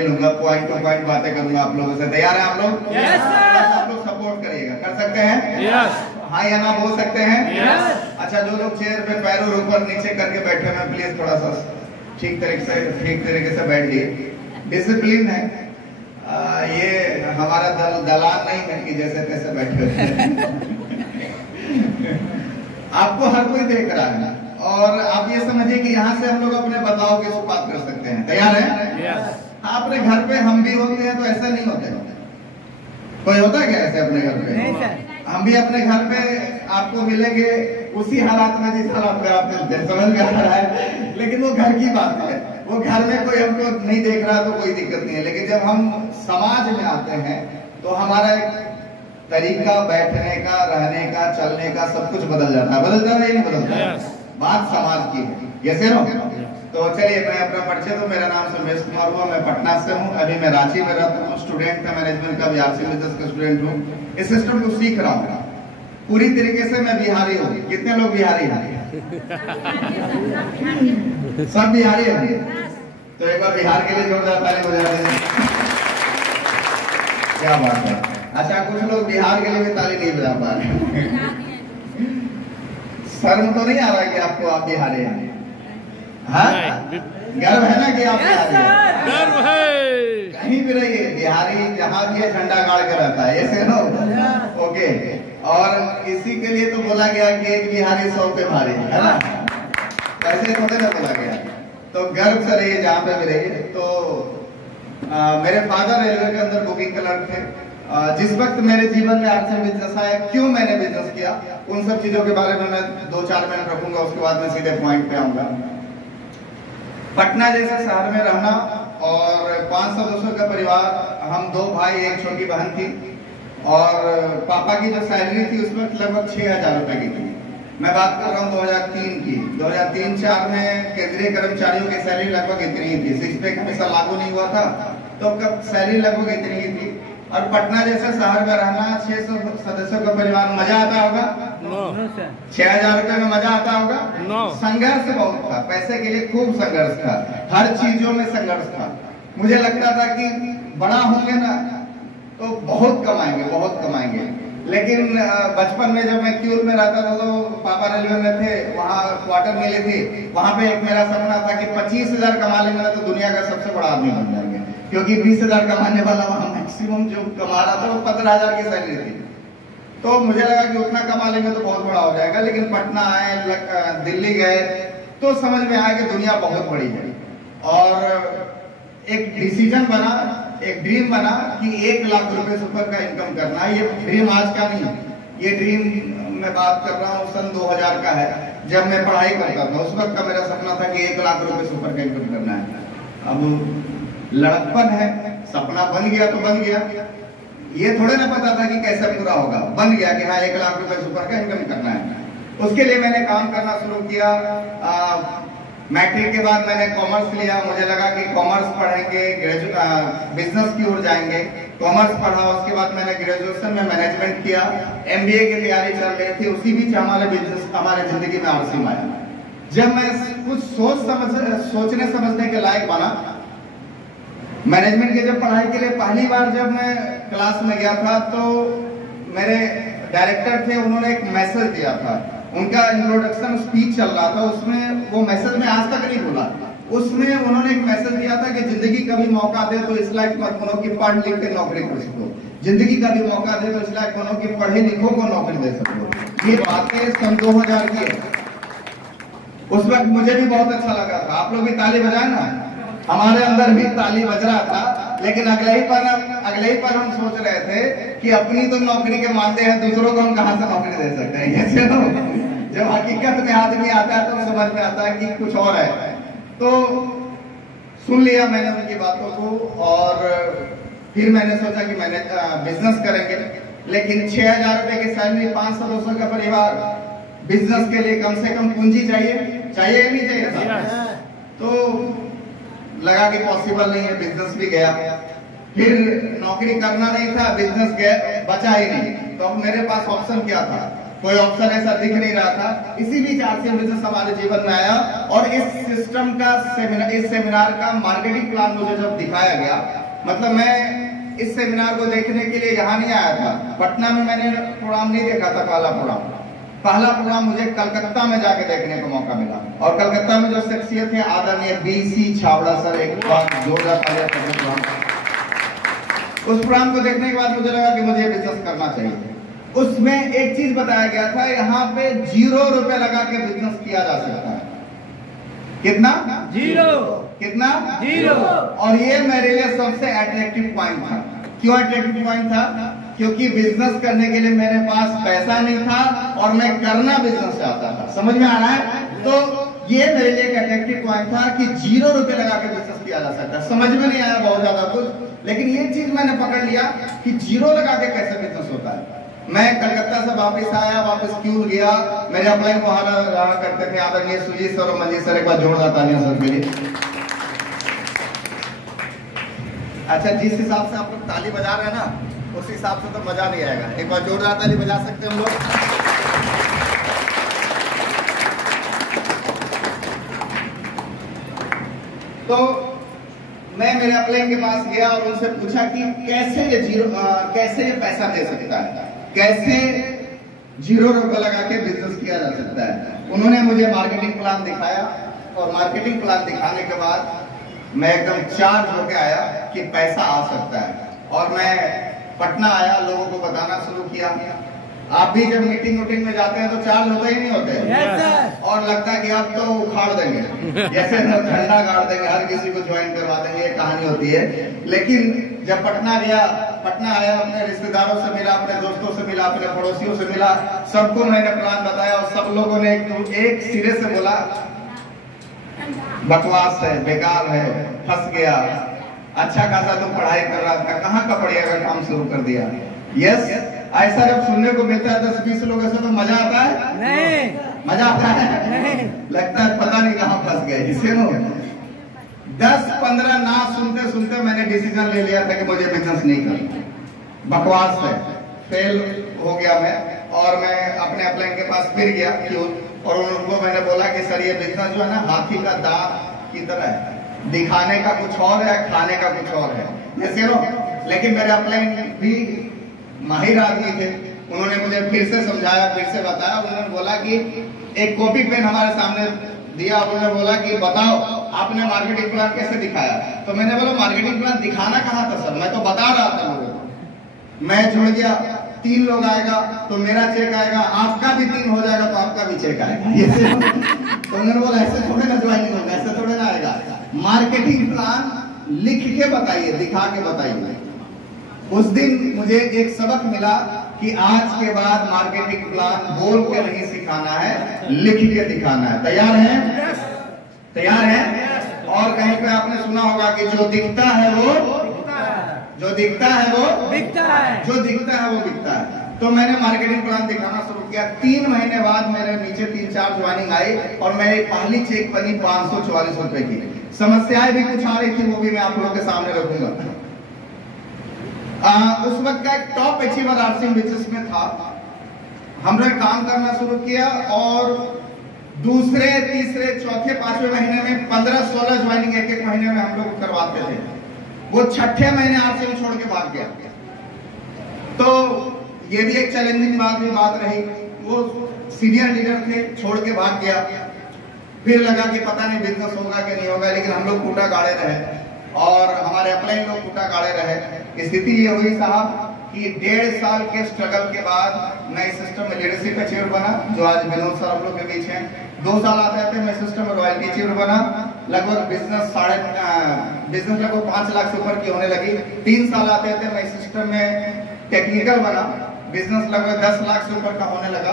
Point two point बातें करूंगा आप लोगों से। तैयार है आप लोग? Yes sir. आप लोग सपोर्ट करिएगा, कर सकते हैं? यस। हाँ या ना बोल सकते हैं? यस। अच्छा, जो लोग चेयर पे पैर और ऊपर नीचे करके बैठे हैं प्लीज थोड़ा सा ठीक तरीके से बैठ जाइए। डिसिप्लिन है, ये हमारा दलान नहीं है कि जैसे तैसे बैठे आपको हर कोई देख रहा है और आप ये समझिए कि यहाँ से हम लोग अपने बदलाव की शुरुआत कर सकते हैं। तैयार है? यस। अपने घर पे हम भी होते हैं तो ऐसा नहीं होते। कोई होता है क्या ऐसे अपने घर पे? नहीं सर। हम भी अपने घर पे आपको मिलेंगे उसी हालात में जिस हालात में आप मिलते हैं, समझ में आ रहा है? लेकिन वो घर की बात है, वो घर में कोई हमको नहीं देख रहा तो कोई दिक्कत नहीं है। लेकिन जब हम समाज में आते हैं तो हमारा एक तरीका बैठने का, रहने का, चलने का सब कुछ बदल जाता है। बदल जाता है या नहीं बदलता है? बात समाज की है, यस है ना? तो चलिए मैं अपना परिचय दूं। मेरा नाम सुमेश कुमार हुआ, मैं पटना से हूं। अभी मैं रांची में रहता हूं, स्टूडेंट है मैनेजमेंट का, बिहार बिजनेस का स्टूडेंट हूं। इस सिस्टम को सीख रहा हूं पूरी तरीके से। मैं बिहारी हूं। कितने लोग बिहारी हैं? सब बिहारी हैं? तो एक बार बिहार के लिए जोरदार ताली बजा दें। क्या बात है। अच्छा, कुछ लोग बिहार के लिए भी ताली नहीं बजा पा रहे। शर्म तो नहीं आ रहा कि आपको आप बिहारी हैं? हाँ? गर्व है ना कि आप बिहारी हैं? गर्व है। कहीं भी रहिए, बिहारी जहाँ भी है झंडा गाड़ के रहता है, ऐसे नो? ओके। और इसी के लिए तो बोला गया कि एक बिहारी 100 पे भारी, है ना? ऐसे थोड़े ना बोला गया। तो गर्व से रहिए जहाँ पे भी रहिए। तो मेरे फादर रेलवे के अंदर बुकिंग क्लर्क थे। जिस वक्त मेरे जीवन में आर्ट्स एंड बिजनेस आया, क्यों मैंने बिजनेस किया, उन सब चीजों के बारे में मैं 2-4 मिनट रखूंगा, उसके बाद मैं सीधे पॉइंट पे आऊंगा। पटना जैसे शहर में रहना और 5 सदस्यों का परिवार, हम 2 भाई, एक छोटी बहन थी और पापा की जो सैलरी थी उस वक्त लगभग 6000 रुपए की थी। मैं बात कर रहा हूँ 2003 की। 2003-04 में केंद्रीय कर्मचारियों की सैलरी लगभग इतनी ही थी। 6 पे हमेशा लागू नहीं हुआ था, तो सैलरी लगभग इतनी ही थी। और पटना जैसे शहर में रहना, 600 सदस्यों का परिवार, मजा आता होगा? 6000 रुपए में मजा आता होगा? संघर्ष बहुत था, पैसे के लिए खूब संघर्ष था, हर चीजों में संघर्ष था। मुझे लगता था कि बड़ा होंगे ना तो बहुत कमाएंगे। लेकिन बचपन में जब मैं क्यूल में रहता था तो पापा रेलवे में थे, वहाँ क्वार्टर मिली थी। वहाँ पे एक मेरा सपना था कि 25,000 कमा लेंगे तो दुनिया का सबसे बड़ा आदमी बन जाएंगे, क्योंकि 20,000 कमाने वाला वहाँ मैक्सिमम जो कमा रहा था वो 15,000 की सैलरी थी। तो मुझे लगा कि उतना कमा लेंगे तो बहुत बड़ा हो जाएगा। लेकिन पटना आए, दिल्ली गए तो समझ में आया कि दुनिया बहुत बड़ी है। और एक डिसीजन बना, एक ड्रीम बना कि 1 लाख रुपए से ऊपर का इनकम करना है। ये ड्रीम आज का नहीं है, ये ड्रीम मैं बात कर रहा हूँ सन 2000 का है, जब मैं पढ़ाई करता था। उस वक्त का मेरा सपना था कि 1 लाख रुपए से ऊपर का इनकम करना है। अब लड़कपन है, सपना बन गया तो बन गया। ये थोड़े ना पता था कि कैसे पूरा होगा, बन गया कि हाँ 1 लाख रुपए से ऊपर का इनकम करना है। उसके लिए मैंने काम करना शुरू किया। मैट्रिक के बाद मैंने कॉमर्स लिया। मुझे लगा कि कॉमर्स पढ़ेंगे, बिजनेस की ओर जाएंगे। कॉमर्स पढ़ा, उसके बाद मैंने ग्रेजुएशन में मैनेजमेंट किया। MBA की तैयारी चल रही थी। उसी बीच हमारे जिंदगी में आरसीएम आया। जब मैं कुछ सोचने समझने के लायक बना, मैनेजमेंट की जब पढ़ाई के लिए पहली बार जब मैं क्लास में गया था तो मेरे डायरेक्टर थे, उन्होंने एक मैसेज दिया था। उनका इंट्रोडक्शन स्पीच चल रहा था, उसमें वो मैसेज में आज तक नहीं भूला। उसमें उन्होंने एक मैसेज दिया था कि जिंदगी का भी मौका दे तो इस लायक मत बनो कि पढ़ लिख के नौकरी कर सको। जिंदगी का भी मौका दे तो इस लायक बनो कि पढ़े लिखो को नौकरी दे सको। ये बातें सन 2000 की है। उस वक्त मुझे भी बहुत अच्छा लगा था। आप लोग भी ताली बजाए ना? हमारे अंदर भी ताली बज रहा था। लेकिन अगले ही पर हम सोच रहे थे कि अपनी तो नौकरी के मानते हैं, दूसरों को हम कहां से नौकरी दे सकते हैं। कैसे जब हकीकत में आदमी आता है तो समझ में आता है कि कुछ और है। तो सुन लिया मैंने उनकी बातों को और फिर मैंने सोचा कि मैंने बिजनेस करेंगे। लेकिन 6000 रुपए की सैलरी, 5 सदस्यों का परिवार, बिजनेस के लिए कम से कम पूंजी चाहिए या नहीं चाहिए? तो लगा कि पॉसिबल नहीं है, बिजनेस भी गया। फिर नौकरी करना नहीं था, बिजनेस गया, बचा ही नहीं। तो अब मेरे पास ऑप्शन क्या था? कोई ऑप्शन ऐसा दिख नहीं रहा था। इसी बीच आरसीएम बिजनेस हमारे जीवन में आया और इस सिस्टम का इस सेमिनार का मार्केटिंग प्लान मुझे जब दिखाया गया, मतलब मैं इस सेमिनार को देखने के लिए यहाँ नहीं आया था। पटना में मैंने प्रोग्राम नहीं देखा था। पहला प्रोग्राम मुझे कलकत्ता में जाके देखने को मौका मिला और कलकत्ता में जो शख्सियत है आदरणीय BC छाबड़ा सर, एक बार जोरदार तालियां बजाएं। उस प्रोग्राम को देखने के बाद मुझे लगा कि मुझे बिजनेस करना चाहिए। उसमें एक चीज बताया गया था, यहाँ पे 0 रुपए लगा के बिजनेस किया जा सकता है। कितना? 0। कितना? 0। और ये मेरे लिए सबसे अट्रैक्टिव पॉइंट था। क्यों अट्रैक्टिव पॉइंट था? क्योंकि बिजनेस करने के लिए मेरे पास पैसा नहीं था और मैं करना बिजनेस चाहता था। समझ में आ रहा है? तो ये मेरे लिए एक अट्रैक्टिव पॉइंट था कि 0 रुपए लगा के बिजनेस किया जा सकता है। समझ में नहीं आया बहुत ज्यादा कुछ, लेकिन ये चीज मैंने पकड़ लिया कि 0 लगा के कैसे बिजनेस होता है। मैं कलकत्ता से वापस आया, वापस क्यों गया, मेरे अपलाइन वहां रहा करते थे आदरणीय सुजीत सर और मंजीत सर, एक बार जोरदार तालियां सर के लिए। अच्छा, जिस हिसाब से आप लोग ताली बजा रहे हैं ना, उस हिसाब से तो मजा नहीं आएगा। एक बार जोरदार ताली बजा सकते हैं हम लोग। तो मैं मेरे अपलाइन के पास गया और उनसे पूछा कि कैसे ये पैसा दे सकता है, कैसे 0 रुपए लगा के बिजनेस किया जा सकता है। उन्होंने मुझे मार्केटिंग प्लान दिखाया और मार्केटिंग प्लान दिखाने के बाद मैं एकदम चार्ज होके आया कि पैसा आ सकता है। और मैं पटना आया, लोगों को बताना शुरू किया। आप भी जब मीटिंग में जाते हैं तो चार्ज होते ही नहीं होते और लगता है कि आप तो उखाड़ देंगे, जैसे झंडा गाड़ देंगे, हर किसी को ज्वाइन करवा देंगे, ये कहानी होती है। लेकिन जब पटना आया, अपने रिश्तेदारों से मिला, अपने दोस्तों से मिला, अपने पड़ोसियों से मिला, सबको मैंने प्लान बताया और सब लोगों ने एक सिरे से बोला बकवास है, बेकार है, फंस गया, अच्छा खासा तो पढ़ाई कर रहा था, कहाँ का पढ़िया का काम शुरू कर दिया। यस, ऐसा जब सुनने को मिलता है 10-20 लोगों से तो मजा आता है? नहीं। मजा आता है? नहीं। लगता है पता नहीं कहाँ फंस गए। इसे 10-15 ना सुनते सुनते मैंने डिसीजन ले लिया था कि मुझे बिजनेस नहीं करना, बकवास है, फेल हो गया मैं। और मैं अपने अपलाइन के पास फिर गया क्यों, और उनको मैंने बोला कि सर ये बिजनेस जो है ना हाथी का दांत की तरह है, दिखाने का कुछ और है, खाने का कुछ और है, जैसे लो। लेकिन मेरे अपलाइन भी माहिर आदमी थे, उन्होंने मुझे फिर से समझाया, फिर से बताया। उन्होंने बोला कि एक कॉपी पेन हमारे सामने दिया, उन्होंने बोला कि बताओ आपने मार्केटिंग प्लान कैसे दिखाया। तो मैंने बोला मार्केटिंग प्लान दिखाना कहाँ था सर, मैं तो बता रहा था लोगों को। मैं जुड़ गया, 3 लोग आएगा तो मेरा चेक आएगा, आपका भी 3 हो जाएगा तो आपका भी चेक आएगा। तो उन्होंने बोला ऐसे थोड़े ना ज्वाइनिंग होगा, ऐसे थोड़े ना आएगा, मार्केटिंग प्लान लिख के बताइए, दिखा के बताइए। उस दिन मुझे एक सबक मिला कि आज के बाद मार्केटिंग प्लान बोल के नहीं सिखाना है, लिख के दिखाना है। तैयार हैं? तैयार हैं? और कहीं पे आपने सुना होगा कि जो दिखता है वो बिकता है, जो दिखता है वो बिकता है। तो मैंने मार्केटिंग प्लान दिखाना शुरू किया। 3 महीने बाद मेरे नीचे 3-4 ज्वाइनिंग आई और मेरी पहली चेक बनी 544 रुपए की। समस्याएं भी कुछ आ रही थी, वो भी मैं आप लोगों के सामने रखूंगा। उस वक्त का एक टॉप अचीवर आरसीएम बिजनेस में था। हमने काम करना शुरू किया और दूसरे, तीसरे, चौथे, 5वें महीने में 15-16 ज्वाइनिंग एक महीने में हम लोग करवाते थे। वो 6ठे महीने आरसीएम छोड़ के भाग गया। तो ये भी एक चैलेंजिंग बात रही। वो सीनियर लीडर थे, छोड़ के भाग गया। फिर लगा कि पता नहीं बिजनेस होगा कि नहीं होगा, लेकिन हम लोग कूटा गाड़े रहे और हमारे अपलाइन लोग कूटा गाड़े रहे। स्थिति ये हुई साहब कि 1.5 साल के स्ट्रगल के बाद मैं इस सिस्टम में लीडरशिप अचीवर बना, जो आज विनोद सर हम लोग के बीच हैं। 2 साल आते मैं सिस्टम में रॉयल्टी अचीवर बना। लगभग बिजनेस लगभग 5 लाख से ऊपर की होने लगी। 3 साल आते मैं सिस्टम में टेक्निकल बना, बिजनेस लगभग 10 लाख से ऊपर का होने लगा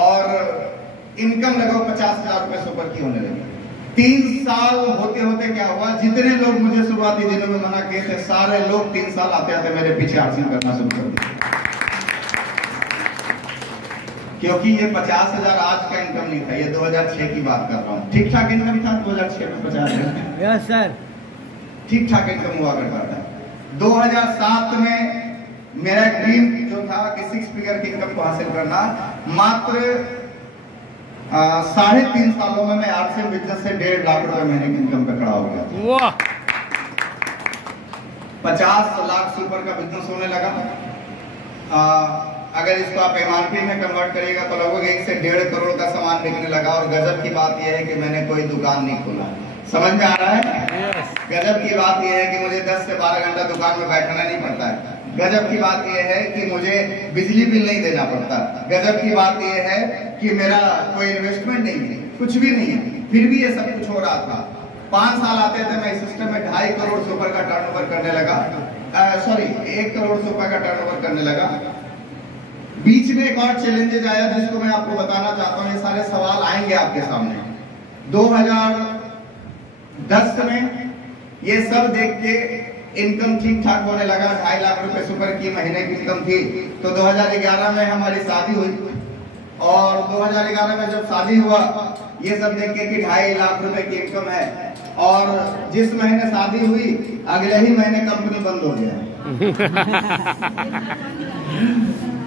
और इनकम लगभग 50,000 रुपए से ऊपर की होने लगी। 3 साल होते होते क्या हुआ, जितने लोग मुझे शुरुआती दिनों में मना किए थे, सारे लोग 3 साल आते आते मेरे पीछे आरसीएम करना शुरू कर दिया। क्योंकि ये 50,000 आज का इनकम नहीं था, ये 2006 की बात कर रहा हूँ। ठीक ठाक इनकम था 2006 में 50,000। यस सर, ठीक ठाक इनकम हुआ करता था। 2007 में मेरा ड्रीम जो था कि 6 फिगर की इनकम को हासिल करना, मात्र 3.5 सालों में मैं आर्ट से बिजनेस से 1.5 लाख रुपए महीने की इनकम पे खड़ा हो गया। वाह! 50 लाख से ऊपर का बिजनेस होने लगा। अगर इसको आप MRP में कन्वर्ट करिएगा तो लगभग 1 से 1.5 करोड़ का सामान बिकने लगा। और गजब की बात यह है कि मैंने कोई दुकान नहीं खोला। समझ में आ रहा है? गजब की बात यह है कि मुझे 10 से 12 घंटा दुकान में बैठना नहीं पड़ता है। गजब की बात यह है कि मुझे बिजली बिल नहीं देना पड़ता। गजब की बात यह है कि मेरा कोई इन्वेस्टमेंट नहीं है, कुछ भी नहीं है, फिर भी ये सब कुछ हो रहा था। 5 साल आते थे, मैं इस सिस्टम में 2.5 करोड़ से ऊपर का टर्नओवर करने लगा। 1 करोड़ से ऊपर का टर्नओवर करने लगा। बीच में एक और चैलेंजेस आया जिसको मैं आपको बताना चाहता हूँ। ये सारे सवाल आएंगे आपके सामने। 2010 में ये सब देख के इनकम ठीक ठाक होने लगा। 2.5 लाख रुपए से ऊपर की महीने की इनकम थी। तो 2011 में हमारी शादी हुई और 2011 में जब शादी हुआ, ये सब देख के कि 2.5 लाख रुपए की इनकम है, और जिस महीने शादी हुई अगले ही महीने कंपनी बंद हो गया।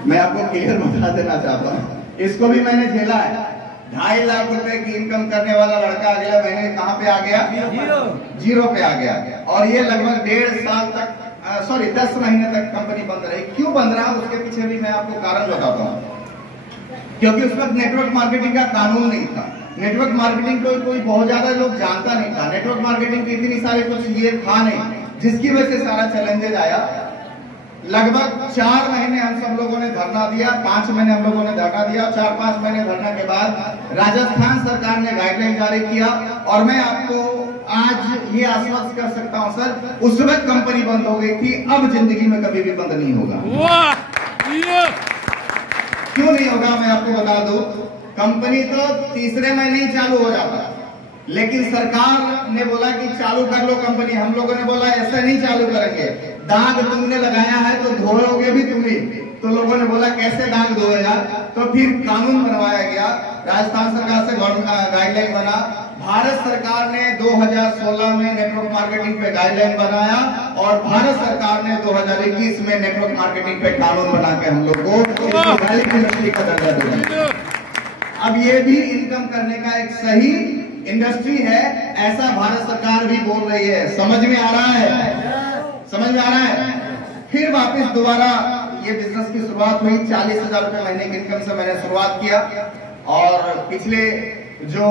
मैं आपको क्लियर बता देना चाहता हूँ, इसको भी मैंने झेला है। 2.5 लाख रुपए की इनकम करने वाला लड़का अगले महीने कहाँ पे आ गया? जीरो पे आ गया। और ये लगभग 1.5 साल तक 10 महीने तक कंपनी बंद रही। क्यों बंद रहा, उसके पीछे भी मैं आपको कारण बताता हूँ। क्योंकि उस वक्त नेटवर्क मार्केटिंग का कानून नहीं था। नेटवर्क मार्केटिंग को कोई बहुत ज्यादा लोग जानता नहीं था। नेटवर्क मार्केटिंग की इतनी सारी कुछ ये था नहीं, जिसकी वजह से सारा चैलेंजेस आया। लगभग 4 महीने हम सब लोगों ने धरना दिया, 5 महीने हम लोगों ने धरना दिया। 4-5 महीने धरना के बाद राजस्थान सरकार ने गाइडलाइन जारी किया। और मैं आपको आज ये आश्वस्त कर सकता हूं सर, उस वक्त कंपनी बंद हो गई थी, अब जिंदगी में कभी भी बंद नहीं होगा। क्यों नहीं होगा मैं आपको बता दूं। कंपनी तो 3रे महीने ही चालू हो जाता, लेकिन सरकार ने बोला कि चालू कर लो कंपनी। हम लोगों ने बोला ऐसा नहीं चालू करेंगे, दाग तुमने लगाया है तो धोओगे भी तुम ही। तो लोगों ने बोला कैसे दाग धोएगा, तो फिर कानून बनवाया गया। राजस्थान सरकार से गाइडलाइन बना। भारत सरकार ने 2016 में नेटवर्क मार्केटिंग पे गाइडलाइन बनाया और भारत सरकार ने 2021 में नेटवर्क मार्केटिंग पे कानून बना के हम लोग को इंडस्ट्री का दर्जा दिया। अब ये भी इनकम करने का एक सही इंडस्ट्री है, ऐसा भारत सरकार भी बोल रही है। समझ में आ रहा है? समझ में आ रहा है? फिर वापस दोबारा ये बिजनेस की शुरुआत हुई। 40,000 रुपए महीने की इनकम से मैंने शुरुआत किया। और पिछले जो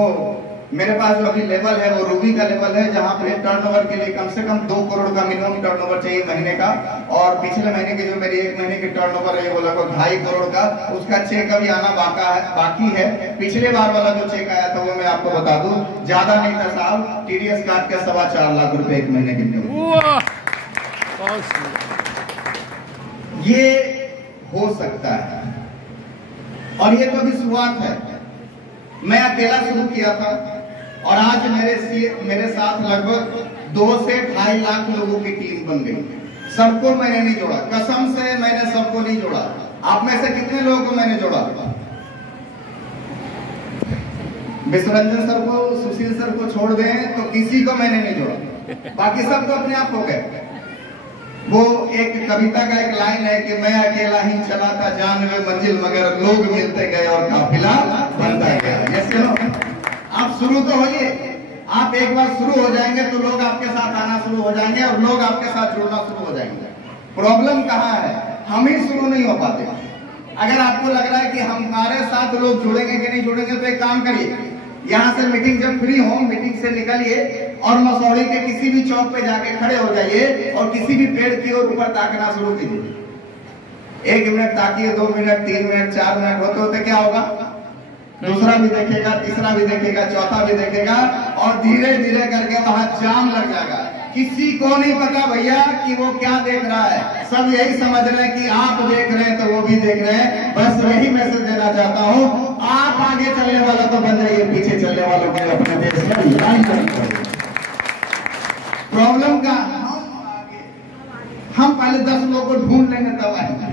मेरे पास जो अभी लेवल है वो रूबी का लेवल है, जहां पे टर्नओवर के लिए कम से कम 2 करोड़ का मिनिमम टर्नओवर चाहिए महीने का। और पिछले महीने की जो मेरी 1 महीने की टर्नओवर है वो लगभग 2.5 करोड़ का, उसका चेक अभी आना बाकी है। पिछले बार वाला जो चेक आया था वो मैं आपको बता दूं, ज्यादा नहीं था साहब, TDS काट के 4.25 लाख रुपए 1 महीने की। ये हो सकता है, और ये तो अभी शुरुआत है। मैं अकेला शुरू किया था और आज मेरे साथ लगभग 2 से 2.5 लाख लोगों की टीम बन गई। सबको मैंने नहीं जोड़ा, कसम से मैंने सबको नहीं जोड़ा। आप में से कितने लोगों को मैंने जोड़ा? विश्वरंजन सर को, सुशील सर को छोड़ दें तो किसी को मैंने नहीं जोड़ा, बाकी सब तो अपने आप हो गए। वो एक कविता का एक लाइन है कि मैं अकेला ही चला था जानवे मंजिल, मगर लोग मिलते गए और काफिला बनता गया। जैसे आप शुरू तो होइए, आप एक बार शुरू हो जाएंगे तो लोग आपके साथ आना शुरू हो जाएंगे और लोग आपके साथ जुड़ना शुरू हो जाएंगे। प्रॉब्लम कहाँ है? हम ही शुरू नहीं हो पाते। अगर आपको लग रहा है कि हमारे साथ लोग जुड़ेंगे कि नहीं जुड़ेंगे, तो एक काम करिए, यहाँ से मीटिंग जब फ्री हो, मीटिंग से निकलिए और मसौड़ी के किसी भी चौक पे जाके खड़े हो जाइए और किसी भी पेड़ की ओर ऊपर ताकना शुरू कीजिए। 1 मिनट ताकिए, 2 मिनट, 3 मिनट, 4 मिनट होते होते क्या होगा? दूसरा भी देखेगा, तीसरा भी देखेगा, चौथा भी देखेगा और धीरे धीरे करके वहां जाम लग जाएगा। किसी को नहीं पता भैया कि वो क्या देख रहा है, सब यही समझ रहे हैं कि आप देख रहे हैं तो वो भी देख रहे हैं। बस वही मैसेज देना चाहता हूँ, आप आगे चलने वाला तो बन जाइए, पीछे चलने वालों को अपने देश में लाइन करिए। प्रॉब्लम का हम पहले 10 लोगों को ढूंढ लेंगे तब आएंगे,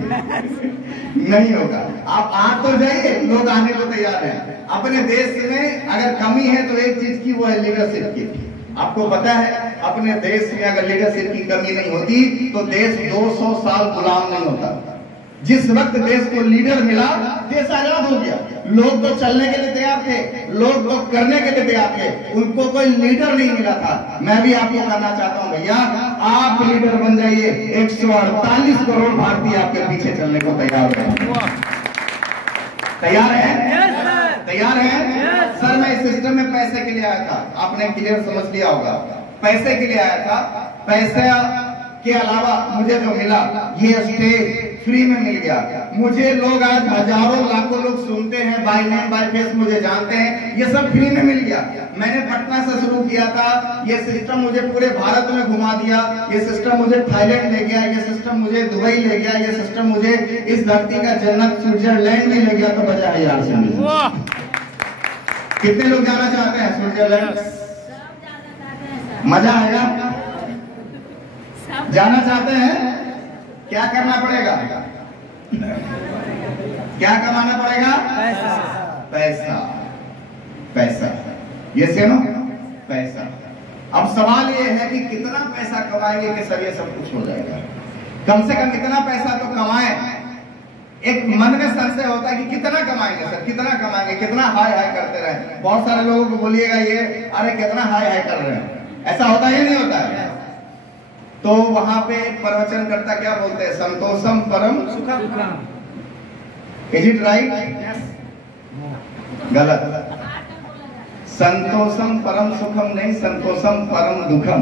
नहीं होगा। आप आ तो जाइए, लोग आने को तैयार हैं। अपने देश में अगर कमी है तो एक चीज की, वो है लीडरशिप की। आपको पता है अपने देश में अगर लीडरशिप की कमी नहीं होती तो देश 200 साल गुलाम नहीं होता। जिस वक्त देश को लीडर मिला, देश आजाद हो गया। लोग तो चलने के लिए तैयार थे, लोग तो करने के लिए तैयार थे, उनको कोई लीडर नहीं मिला था। मैं भी आपको कहना चाहता हूं भैया, आप लीडर बन जाइए। 148 करोड़ भारतीय आपके पीछे चलने को तैयार है। तैयार है? तैयार है? सर मैं इस सिस्टम में पैसे के लिए आया था, आपने क्लियर समझ लिया होगा। पैसे के लिए आया था, पैसे के अलावा मुझे जो मिला, ये स्टेज फ्री में मिल गया। मुझे लोग आज हजारों लाखों लोग सुनते हैं, बाय नेम बाय फेस मुझे जानते हैं, ये सब फ्री में मिल गया। मैंने पटना से शुरू किया था, ये सिस्टम मुझे पूरे भारत में घुमा दिया, ये सिस्टम मुझे थाईलैंड ले गया, ये सिस्टम मुझे दुबई ले गया, ये सिस्टम मुझे इस धरती का जन्नत स्विट्जरलैंड में ले गया। तो बजा है यार से। कितने लोग जाना चाहते हैं स्विट्जरलैंड? मजा आएगा? जाना चाहते हैं? क्या करना पड़ेगा? क्या कमाना पड़ेगा? पैसा। पैसा, पैसा, ये से नो पैसा। अब सवाल ये है कि कितना पैसा कमाएंगे कि सर ये सब कुछ हो जाएगा। कम से कम इतना पैसा तो कमाएं। एक मन में संशय होता है कि कितना कमाएंगे सर, कितना कमाएंगे, कितना हाय हाय करते रहे। बहुत सारे लोगों को बोलिएगा ये, अरे कितना हाय हाय कर रहे हैं, ऐसा होता है नहीं होता है? तो वहां पे प्रवचन करता क्या बोलते हैं? संतोषम परम सुखम। Is it right? गलत। संतोषम परम सुखम नहीं, संतोषम परम दुखम।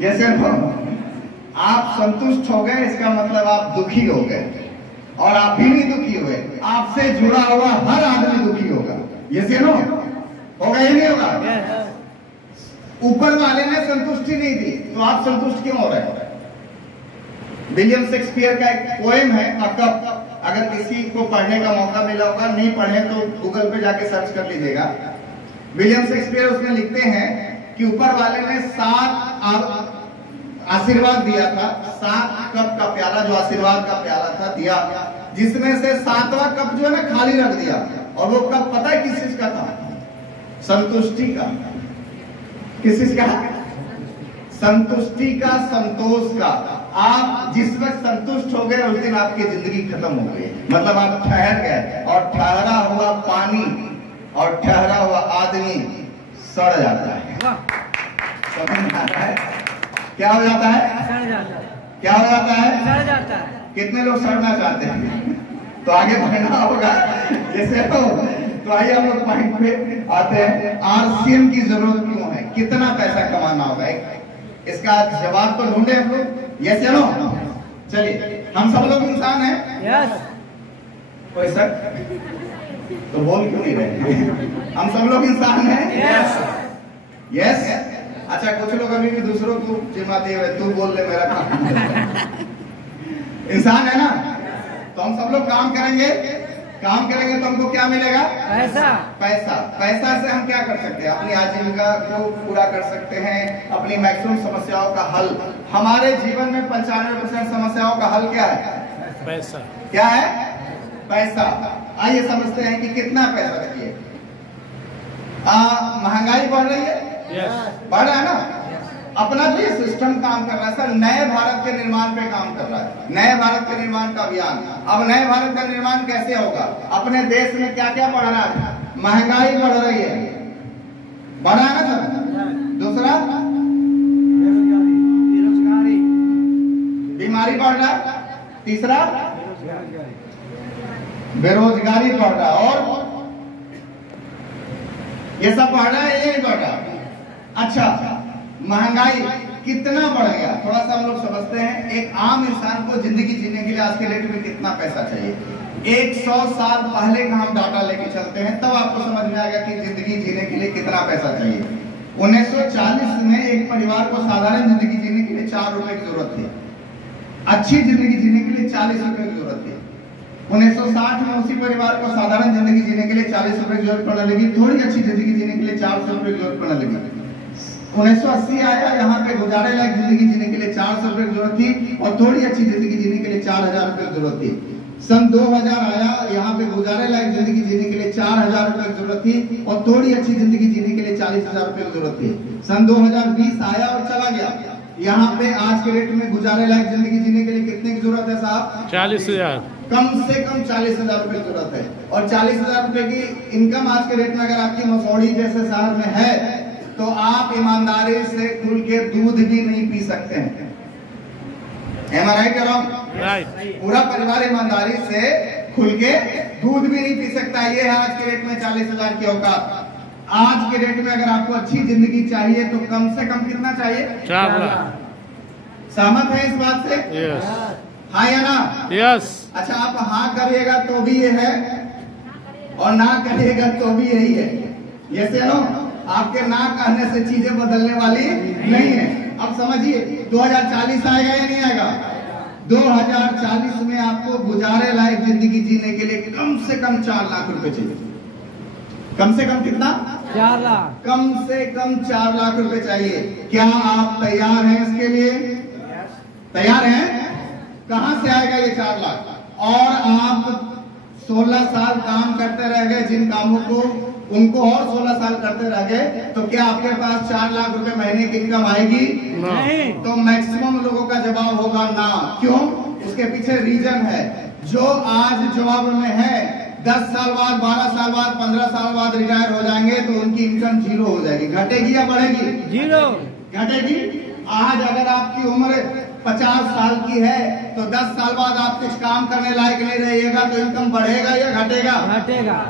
जैसे आप संतुष्ट हो गए, इसका मतलब आप दुखी हो गए, और आप भी नहीं दुखी हुए, आपसे जुड़ा हुआ हर आदमी दुखी होगा। ये से नो होगा, ये नहीं होगा? ऊपर वाले ने संतुष्टि नहीं दी तो आप संतुष्ट क्यों हो रहे हो? विलियम शेक्सपियर का एक पोएम है अ कप, अगर किसी को पढ़ने का मौका मिला होगा, नहीं पढ़े तो गूगल पे जाके सर्च कर लीजिएगा। विलियम शेक्सपियर उसमें लिखते हैं कि ऊपर वाले ने 7 आशीर्वाद दिया था, 7 कप का प्याला, जो आशीर्वाद का प्याला था दिया, जिसमें से 7वां कप जो है ना खाली रख दिया। और वो कप पता है किस चीज का था? संतुष्टि का। किस चीज का? संतुष्टि का, संतोष का। आप जिस वक्त संतुष्ट हो गए उस दिन आपकी जिंदगी खत्म हो गई, मतलब आप ठहर गए। और ठहरा हुआ पानी और ठहरा हुआ आदमी सड़ जाता है। समझ में आता है? क्या हो जाता है? सड़ जाता है। क्या हो जाता है? सड़ जाता है। कितने लोग सड़ना चाहते हैं? तो आगे बढ़ना होगा। जैसे तो आइए हम लोग पॉइंट पे आते हैं। आरसीएम की जरूरत क्यों है? कितना पैसा कमाना होगा? इसका जवाब तो ढूंढे हम लोग। यस या नो? चलिए, हम सब लोग इंसान हैं। यस। कोई शक? तो बोल क्यों नहीं रहे? हम सब लोग इंसान हैं। यस। यस। अच्छा, कुछ लोग अभी भी दूसरों को जिम्मा दिए हुए, तू बोल ले मेरा काम। इंसान है ना? तो हम सब लोग काम करेंगे, काम करेंगे तो हमको क्या मिलेगा? पैसा। पैसा, पैसा से हम क्या कर सकते हैं? अपनी आजीविका को पूरा कर सकते हैं, अपनी मैक्सिमम समस्याओं का हल। हमारे जीवन में 95% समस्याओं का हल क्या है? पैसा। क्या है? पैसा। आइए समझते हैं कि कितना पैसा चाहिए। महंगाई बढ़ रही है। बढ़ रहा है ना? अपना जो ये सिस्टम काम कर रहा है सर, नए भारत के निर्माण पे काम कर रहा है। नए भारत के निर्माण का अभियान। अब नए भारत का निर्माण कैसे होगा? अपने देश में क्या क्या बढ़ रहा है? महंगाई बढ़ रही है, बढ़ा है ना सर? दूसरा बेरोजगारी, बीमारी बढ़ रहा है। तीसरा बेरोजगारी बढ़ रहा है। और ये सब बढ़ रहा है, ये नहीं बढ़ रहा। अच्छा, महंगाई कितना बढ़ गया? थोड़ा सा हम लोग समझते हैं। एक आम इंसान को जिंदगी जीने के लिए आज के डेट में कितना पैसा चाहिए? 100 साल पहले का हम डाटा लेके चलते हैं, तब आपको समझ में आएगा कि जिंदगी जीने के लिए कितना पैसा चाहिए। 1940 में एक परिवार को साधारण जिंदगी जीने के लिए 4 रुपए की जरूरत थी। अच्छी जिंदगी जीने के लिए 40 रुपए की जरूरत थी। 1960 में उसी परिवार को साधारण जिंदगी जीने के लिए 40 रुपए की जरूरत पड़ने लगी। थोड़ी अच्छी जिंदगी जीने के लिए 400 रुपए की जरूरत पड़ने लगी। 1980 आया, यहाँ पे गुजारे लायक जिंदगी जीने के लिए 400 रुपए की जरूरत थी, और थोड़ी अच्छी जिंदगी जीने के लिए 4000 रुपए की जरूरत थी। सन 2000 आया, यहाँ पे गुजारे लायक जिंदगी जीने के लिए 4000 रुपए की जरूरत थी और थोड़ी अच्छी जिंदगी जीने के लिए 40,000 रुपए की जरूरत थी। सन 2020 आया और चला गया। यहाँ पे आज के रेट में गुजारे लायक जिंदगी जीने के लिए कितने की जरूरत है साहब? 40,000। कम से कम 40,000 रुपए की जरूरत है। और 40,000 रुपए की इनकम आज के रेट में अगर आपकी मसौड़ी जैसे शहर में है तो आप ईमानदारी से खुल के दूध भी नहीं पी सकते हैं। Am I right or wrong? पूरा परिवार ईमानदारी से खुल के दूध भी नहीं पी सकता। ये है आज के रेट में 40,000 की औकात। आज के रेट में अगर आपको अच्छी जिंदगी चाहिए तो कम से कम कितना चाहिए? 4 लाख। सहमत है इस बात से? यस। हाँ या ना? यस। अच्छा, आप हाँ करिएगा तो भी ये है और ना करिएगा तो भी यही है। यस या नो? आपके ना कहने से चीजें बदलने वाली नहीं है। अब समझिए 2040 आएगा या नहीं आएगा? 2040 में आपको गुजारे लायक जिंदगी जीने के लिए कम से कम 4 लाख रुपए चाहिए। कम से कम कितना? 4 लाख। कम से कम 4 लाख रुपए चाहिए। क्या आप तैयार हैं इसके लिए? तैयार हैं? कहां से आएगा ये 4 लाख? और आप 16 साल काम करते रह गए जिन कामों को, उनको और 16 साल करते रह गए तो क्या आपके पास 4 लाख रुपए महीने की इनकम आएगी? नहीं। तो मैक्सिमम लोगों का जवाब होगा ना। क्यों? उसके पीछे रीजन है। जो आज जॉब में है 10 साल बाद, 12 साल बाद, 15 साल बाद रिटायर हो जाएंगे तो उनकी इनकम 0 हो जाएगी। घटेगी या बढ़ेगी? 0 घटेगी। आज अगर आपकी उम्र 50 साल की है तो 10 साल बाद आप कुछ काम करने लायक नहीं रहिएगा तो इनकम बढ़ेगा या घटेगा? घटेगा।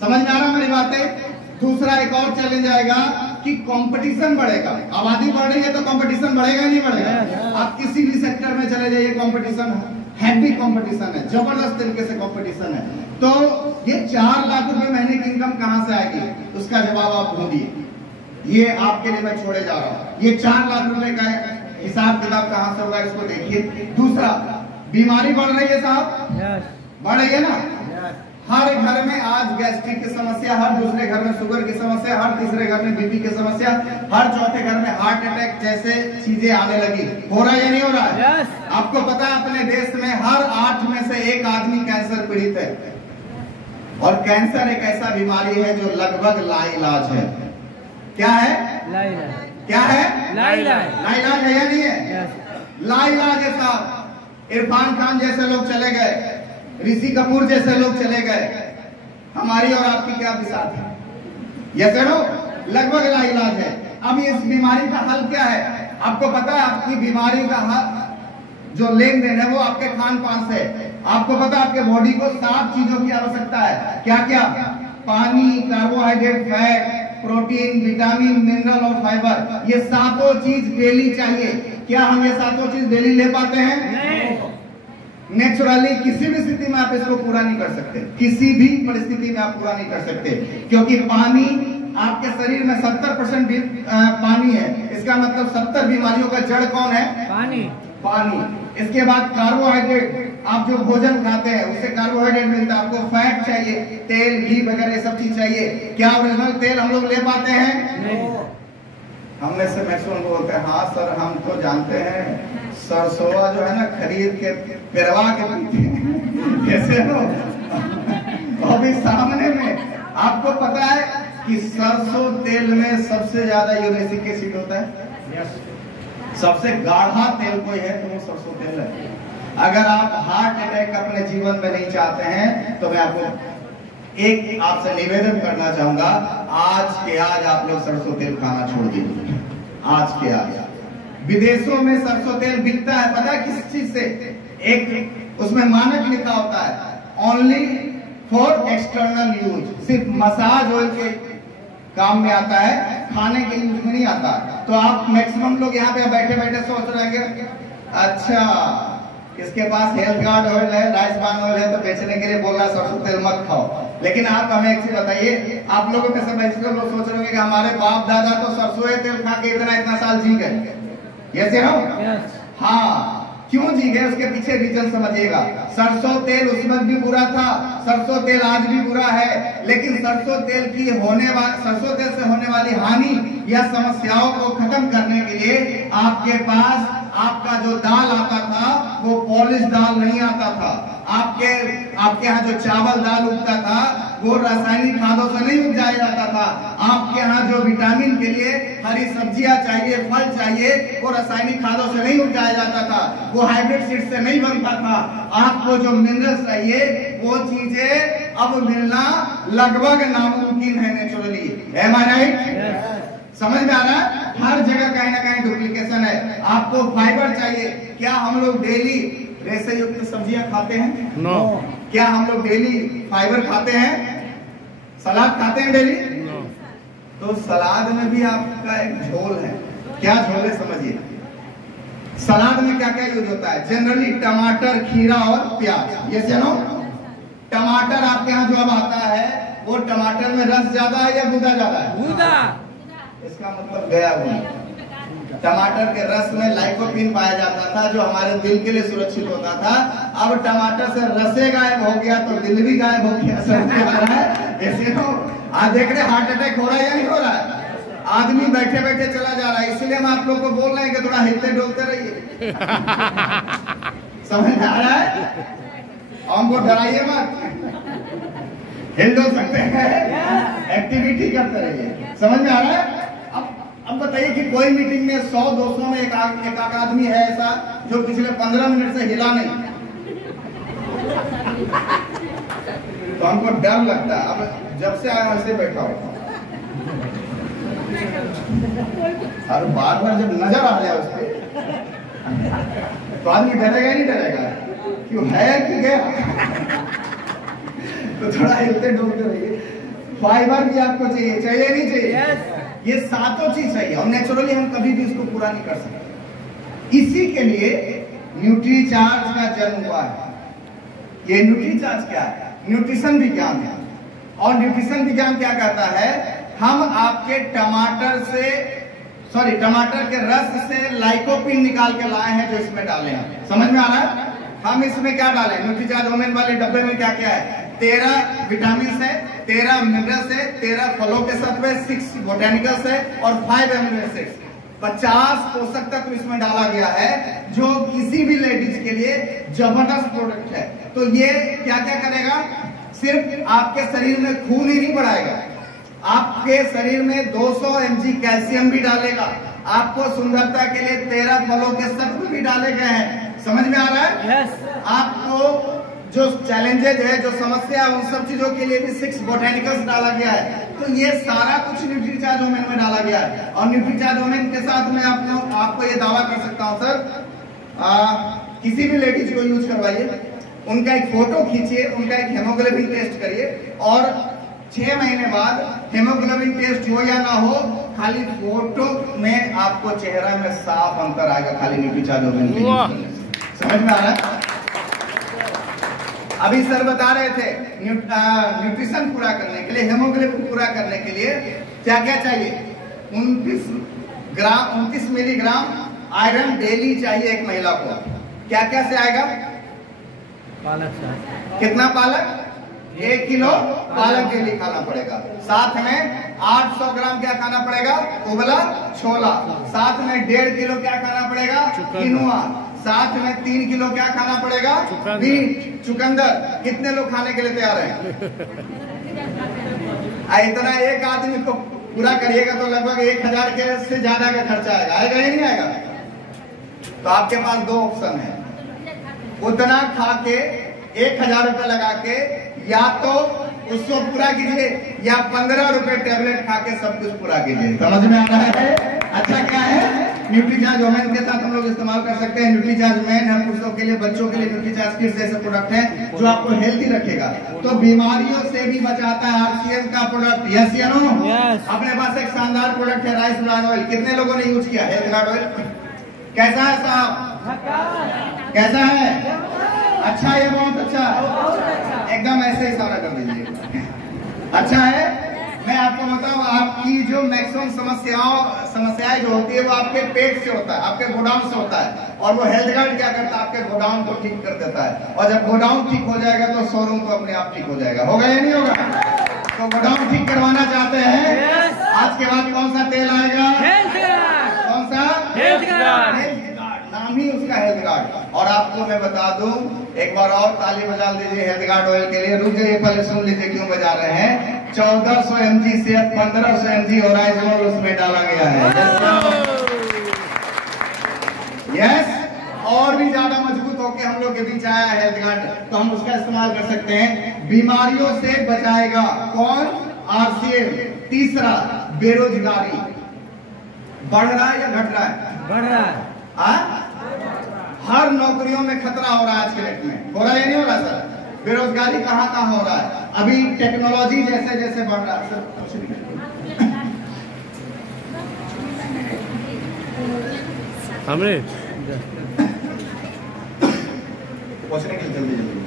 समझ में आ रहा मेरी बातें? दूसरा एक और चैलेंज आएगा कि कंपटीशन बढ़ेगा। आबादी बढ़ रही है तो कंपटीशन बढ़ेगा नहीं बढ़ेगा? आप किसी भी सेक्टर में चले जाइए, कंपटीशन हैवी कंपटीशन है, जबरदस्त तरीके से कंपटीशन है। तो ये 4 लाख रुपए महीने की इनकम कहां से आएगी? उसका जवाब आप ढूंढिए। ये आपके लिए मैं छोड़े जा रहा हूं। ये 4 लाख रुपए का हिसाब किताब कहां से होगा इसको देखिए। दूसरा, बीमारी बढ़ रही है साहब? बढ़ रही है ना? हर घर में आज गैस्ट्रिक की समस्या, हर दूसरे घर में शुगर की समस्या, हर तीसरे घर में बीपी की समस्या, हर चौथे घर में हार्ट अटैक जैसे चीजें आने लगी। हो रहा है या नहीं हो रहा है? आपको पता है अपने देश में हर 8 में से 1 आदमी कैंसर पीड़ित है। और कैंसर एक ऐसा बीमारी है जो लगभग लाइलाज है। क्या है? क्या है? लाइलाज है या नहीं है? लाइलाज है साहब। इरफान खान जैसे लोग चले गए, ऋषि कपूर जैसे लोग चले गए, हमारी और आपकी क्या बिसात है? ये करो लगभग लाइलाज है। अब इस बीमारी का हल क्या है? आपको पता है आपकी बीमारी का हल जो लेन देन है वो आपके खान पान से। आपको पता है आपके बॉडी को 7 चीजों की आवश्यकता है। क्या क्या? पानी, carbohydrate, fat, protein, vitamin, mineral और फाइबर। ये 7 चीज डेली चाहिए। क्या हम ये 7 चीज डेली ले पाते हैं? नहीं। नेचुरली किसी भी स्थिति में आप इसको पूरा नहीं कर सकते। किसी भी परिस्थिति में आप पूरा नहीं कर सकते, क्योंकि पानी आपके शरीर में 70% पानी है। इसका मतलब 70 बीमारियों का जड़ कौन है? पानी। इसके बाद कार्बोहाइड्रेट, आप जो भोजन खाते हैं उससे कार्बोहाइड्रेट मिलता है। आपको फैट चाहिए, तेल, घी वगैरह सब चीज चाहिए। क्या ओरिजिनल तेल हम लोग ले पाते हैं? नहीं। हम में से मैक्सिमम लोग बोलते हैं हाँ सर हम तो जानते हैं, सरसों जो है ना खरीद के पेरवा के पीते हैं। कैसे हो? अभी सामने में आपको पता है कि सरसों तेल में सबसे ज्यादा यूरिक एसिड होता है। सबसे गाढ़ा तेल कोई है तो वो सरसों तेल है। अगर आप हार्ट अटैक अपने जीवन में नहीं चाहते हैं तो मैं आपको एक आपसे निवेदन करना चाहूंगा, आज के आज आप लोग सरसों तेल खाना छोड़ दीजिए। आज के आज विदेशों में सरसों तेल बिकता है, पता है किस चीज से? एक उसमें मानक लिखा होता है ओनली फॉर एक्सटर्नल यूज, सिर्फ मसाज ऑयल के काम में आता है, खाने के यूज में नहीं आता। तो आप मैक्सिमम लोग यहाँ पे बैठे बैठे सोच रहे हैं अच्छा इसके पास हेल्थ गार्ड ऑयल है, राइस ब्रान ऑयल है तो बेचने के लिए बोल रहा है सरसों तेल मत खाओ। लेकिन आप हमें एक चीज बताइए, आप लोगों में से मैक्सिमम लोग सोच रहे होंगे कि हमारे बाप दादा तो सरसों तेल खा के इतना साल जी गए। यस या नो? हाँ। क्यों जी गए उसके पीछे रीजन समझिएगा। सरसों तेल उस वक्त भी बुरा था, सरसों तेल आज भी बुरा है, लेकिन सरसों तेल से होने वाली हानि या समस्याओं को खत्म करने के लिए आपके पास आपका जो दाल आता था वो पॉलिश दाल नहीं आता था। आपके यहाँ जो चावल दाल उगता था वो रासायनिक खादों से नहीं उपजाया जाता था। आपके यहाँ जो विटामिन के लिए हरी सब्जियां चाहिए, फल चाहिए, वो रासायनिक खादों से नहीं उपजाया जाता था, वो हाइब्रिड सीड से नहीं बनता था। आपको जो मिनरल्स चाहिए वो चीजें अब मिलना लगभग नामुमकिन है नेचुरली। एम आई राइट? समझ में आ रहा है? हर जगह कहीं ना कहीं डुप्लीकेशन है। आपको फाइबर चाहिए, क्या हम लोग डेली रेशे युक्त सब्जियां खाते हैं? नो। क्या हम लोग डेली फाइबर खाते हैं? सलाद खाते हैं डेली? नो। तो सलाद में भी आपका एक झोल है। क्या झोल है समझिए। सलाद में क्या क्या यूज होता है? जनरली टमाटर, खीरा और प्याज। ये जानो, टमाटर आपके यहाँ जो अब आता है वो टमाटर में रस ज्यादा है या गूदा ज्यादा है? गूदा। इसका मतलब गया हुआ। टमाटर के रस में लाइकोपिन पाया जाता था जो हमारे दिल के लिए सुरक्षित होता था। अब टमाटर से रसे गायब हो गया तो दिल भी गायब हो गया। समझ आ रहा है? ऐसे तो आज देख रहे हार्ट अटैक हो रहा है या नहीं हो रहा है? आदमी बैठे बैठे चला जा रहा है। इसलिए हम आप लोग को बोल रहे हैं कि थोड़ा हिलते डोलते रहिए। समझ में आ रहा है? हमको डराइए मत, हिल डोल सकते हैं, एक्टिविटी करते रहिए। समझ में आ रहा है? अब बताइए कि कोई मीटिंग में 100-200 में एक आदमी है ऐसा जो पिछले 15 मिनट से हिला नहीं, तो हमको डर लगता है। अब जब से आया वैसे बैठा हो और बार बार जब नजर आ जाए उसके तो आदमी डरेगा ही नहीं डरेगा, क्यों है कि गया। तो थोड़ा हिलते डुलते रहिए। फाइबर भी आपको चाहिए, चाहिए नहीं चाहिए? ये सातों चीज चाहिए और नेचुरली हम कभी भी इसको पूरा नहीं कर सकते। इसी के लिए न्यूट्रीचार्ज का जन्म हुआ है। ये न्यूट्रीचार्ज क्या है? न्यूट्रिशन विज्ञान है। और न्यूट्रिशन विज्ञान क्या कहता है? हम आपके टमाटर के रस से लाइकोपिन निकाल के लाए हैं जो इसमें डाले हैं। समझ में आ रहा है? हम इसमें क्या डाले? न्यूट्रीचार्ज वोमेन वाले डब्बे में क्या क्या है? 13 विटामिन है, 13 मिनरल्स है, 13 फलों के तत्व है, 6 बोटेनिकल्स है और 5 एमिनो एसिड्स। 50 पोषक तत्व इसमें डाला गया है जो किसी भी लेडीज के लिए जबरदस्त प्रोडक्ट है। तो ये क्या क्या करेगा? सिर्फ आपके शरीर में खून ही नहीं बढ़ाएगा, आपके शरीर में 200 mg कैल्शियम भी डालेगा। आपको सुंदरता के लिए 13 फलों के तत्व भी डाले गए हैं। समझ में आ रहा है? yes. आपको जो चैलेंजेज है, जो समस्या है, उन सब चीजों के लिए भी 6 बोटेनिकल्स डाला गया है। तो ये सारा कुछ न्यूट्रीचार्ज वोमेन में डाला गया है। और न्यूट्रीचार्ज वोमेन के साथ मैं आपको ये दावा कर सकता हूँ सर, किसी भी लेडीज को यूज करवाइए, उनका एक फोटो खींचिए, उनका एक हेमोग्लोबिन टेस्ट करिए और 6 महीने बाद हेमोग्लोबिन टेस्ट हो या ना हो, खाली फोटो में आपको चेहरा में साफ अंतर आएगा खाली न्यूट्रीचार्ज वोमेन। समझ में आ रहा है? अभी सर बता रहे थे न्यूट्रिशन पूरा करने के लिए, हेमोग्लोबिन पूरा करने के लिए क्या क्या चाहिए? 29 मिलीग्राम आयरन डेली चाहिए एक महिला को। क्या क्या से आएगा? पालक से। कितना पालक? 1 किलो पालक डेली खाना पड़ेगा। साथ में 800 ग्राम क्या खाना पड़ेगा? उबला छोला। साथ में 1.5 किलो क्या खाना पड़ेगा? किनुआ। साथ में 3 किलो क्या खाना पड़ेगा? बीट, चुकंदर। कितने लोग खाने के लिए तैयार हैं? इतना एक आदमी को पूरा करिएगा तो लगभग 1000 के से ज्यादा का खर्चा आएगा। आएगा या नहीं आएगा? तो आपके पास 2 ऑप्शन है। उतना खा के 1000 रुपए लगा के या तो उसको पूरा कीजिए या 15 रुपए टेबलेट खा के सब कुछ पूरा कीजिए। समझ में आ रहा है? अच्छा क्या है? न्यूट्रीचार्ज वोमेन के साथ हम लोग इस्तेमाल कर सकते हैं। न्यूट्रीचार्ज मेन हम पुरुषों के लिए, बच्चों के लिए न्यूट्रीचार्ज किड्स जैसे प्रोडक्ट है जो आपको हेल्थी रखेगा, तो बीमारियों से भी बचाता है। RCM का प्रोडक्ट, यस या नो? अपने पास एक शानदार प्रोडक्ट है राइस ब्रान ऑयल। कितने लोगों ने यूज किया हेल्थ गार्ड ऑयल? कैसा है साहब? कैसा है? अच्छा है, बहुत अच्छा, एकदम ऐसे ही सारा कर दीजिए। अच्छा है। मैं आपको बताऊं, आपकी जो मैक्सिमम समस्याएं जो होती है वो आपके पेट से होता है, आपके गोडाउन से होता है। और वो हेल्थ गार्ड क्या करता है? आपके गोडाउन को ठीक कर देता है। और जब गोडाउन ठीक हो जाएगा तो शोरूम तो अपने आप ठीक हो जाएगा। होगा या नहीं होगा? तो गोडाउन ठीक करवाना चाहते हैं? आज के बाद कौन सा तेल आएगा? कौन सा? Health guard. नाम नाम ही उसका हेल्थ गार्ड। और आपको मैं बता दूं, एक बार और ताली बजा दीजिए हेल्थ गार्ड ऑयल के लिए। रुक जाइए, पहले सुन लीजिए क्यों बजा रहे हैं। 1400 mg से 1500 mg ओराइजोल उसमें डाला गया है। यस, और भी ज्यादा मजबूत होकर हम लोग के बीच आया हेल्थ गार्ड, तो हम उसका इस्तेमाल कर सकते हैं। बीमारियों से बचाएगा कौन? RCM। तीसरा, बेरोजगारी बढ़ रहा है या घट रहा है? बढ़ रहा है। हर नौकरियों में खतरा हो रहा है आज के डेट में। हो रहा है या नहीं हो रहा सर? बेरोजगारी कहाँ कहाँ हो रहा है? अभी टेक्नोलॉजी जैसे जैसे बढ़ रहा है सर। हमने पूछने के लिए जल्दी जल्दी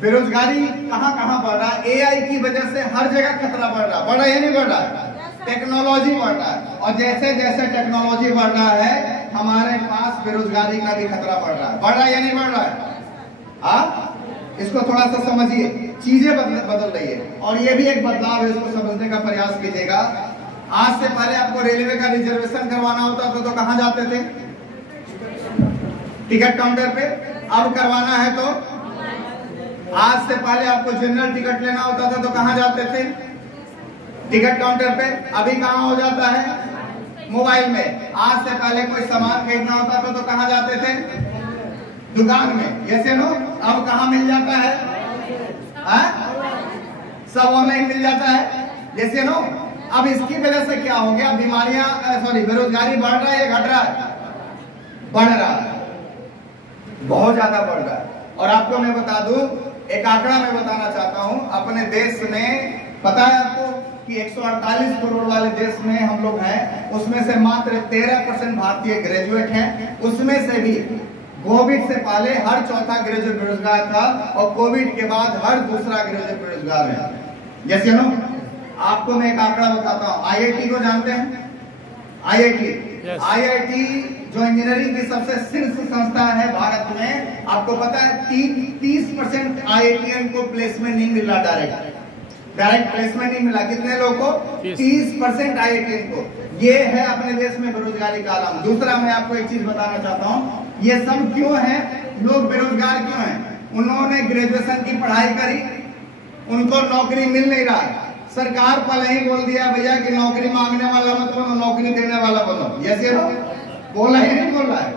बेरोजगारी कहाँ कहाँ बढ़ रहा है? AI की वजह से हर जगह खतरा बढ़ रहा है। बढ़ रहा है या नहीं बढ़ रहा है? टेक्नोलॉजी बढ़ रहा है, और जैसे जैसे टेक्नोलॉजी बढ़ रहा है हमारे पास बेरोजगारी का भी खतरा बढ़ रहा है। बढ़ रहा है या नहीं बढ़ रहा है? इसको थोड़ा सा समझिए, चीजें बदल रही है, और ये भी एक बदलाव है, इसको समझने का प्रयास कीजिएगा। आज से पहले आपको रेलवे का रिजर्वेशन करवाना होता था तो कहाँ जाते थे? टिकट काउंटर पे। अब करवाना है तो आज से पहले आपको जनरल टिकट लेना होता था तो कहाँ जाते थे? टिकट काउंटर पे। अभी कहाँ हो जाता है? मोबाइल में। आज से पहले कोई सामान खरीदना होता था तो कहाँ जाते थे? दुकान में। जैसे नो, अब कहाँ मिल जाता है? सब ऑनलाइन मिल जाता है। जैसे नो, अब इसकी वजह से क्या हो गया? बीमारियां, सॉरी, बेरोजगारी बढ़ रहा है या घट रहा है? बढ़ रहा है, बहुत ज्यादा बढ़ रहा है। और आपको मैं बता दूं, एक आंकड़ा मैं बताना चाहता हूं। अपने देश में पता है आपको कि 148 करोड़ वाले देश में हम लोग हैं, उसमें से मात्र 13% भारतीय ग्रेजुएट हैं। उसमें से भी कोविड से पहले हर चौथा ग्रेजुएट बेरोजगार था, और कोविड के बाद हर दूसरा ग्रेजुएट बेरोजगार है। जैसे नो, आपको मैं एक आंकड़ा बताता हूँ। IIT को जानते हैं? IIT जो इंजीनियरिंग की सबसे शीर्ष संस्था है भारत में, आपको पता है 30% IITian को प्लेसमेंट नहीं मिल रहा। डायरेक्ट प्लेसमेंट नहीं मिला। कितने लोगों को? 30% IITian को। ये है अपने देश में बेरोजगारी का आलम। दूसरा, मैं आपको एक चीज बताना चाहता हूँ, ये सब क्यों है? लोग बेरोजगार क्यों हैं? उन्होंने ग्रेजुएशन की पढ़ाई करी, उनको नौकरी मिल नहीं रहा। सरकार पहले ही बोल दिया भैया कि नौकरी मांगने वाला मत बनो, नौकरी देने वाला बनो। जैसे बोला ही नहीं बोल रहा है।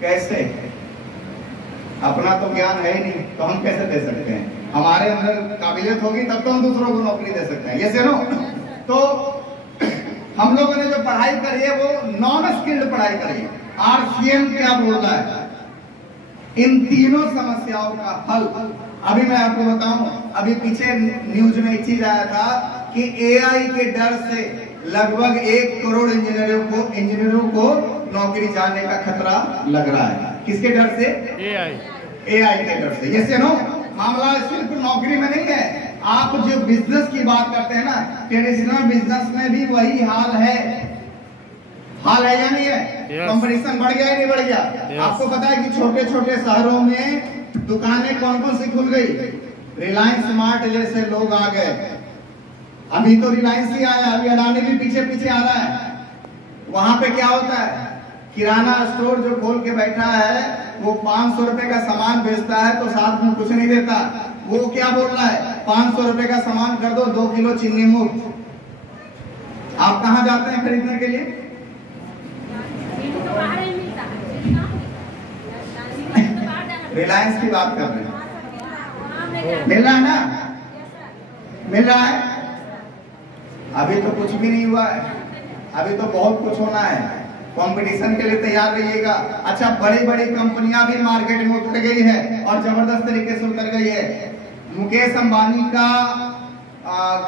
कैसे? अपना तो ज्ञान है ही नहीं, तो हम कैसे दे सकते हैं? हमारे अंदर काबिलियत होगी तब तो हम दूसरों को नौकरी दे सकते हैं। जैसे नो, तो हम लोगों ने जो पढ़ाई करी है वो नॉन स्किल्ड पढ़ाई करी है। RCM क्या बोल रहा है? इन तीनों समस्याओं का हल अभी मैं आपको बताऊं। अभी पीछे न्यूज में एक चीज आया था कि AI के डर से लगभग 1 करोड़ इंजीनियरों को नौकरी जाने का खतरा लग रहा है। किसके डर से? AI के डर से। जैसे नो, मामला सिर्फ नौकरी में नहीं है। आप जो बिजनेस की बात करते हैं ना, ट्रेडिशनल बिजनेस में भी वही हाल है। हाल है या नहीं है? कंपटीशन बढ़ गया या नहीं बढ़ गया? आपको पता है कि छोटे छोटे शहरों में दुकानें कौन कौन सी खुल गई? रिलायंस स्मार्ट जैसे लोग आ गए। अभी तो रिलायंस ही आया, अभी अडानी भी पीछे पीछे आ रहा है। वहां पे क्या होता है? किराना स्टोर जो खोल के बैठा है वो 500 रुपए का सामान बेचता है तो साथ में कुछ नहीं देता। वो क्या बोल रहा है? 500 रुपए का सामान कर दो, 2 किलो चीनी मुफ्त। आप कहाँ जाते हैं खरीदने के लिए? रिलायंस की बात कर रहे हैं। मिल रहा है ना? मिल रहा है? अभी तो कुछ भी नहीं हुआ है, अभी तो बहुत कुछ होना है। कंपटीशन के लिए तैयार रहिएगा। अच्छा, बड़ी बड़ी कंपनियां भी मार्केट में उतर गई है और जबरदस्त तरीके से उतर गई है। मुकेश अंबानी का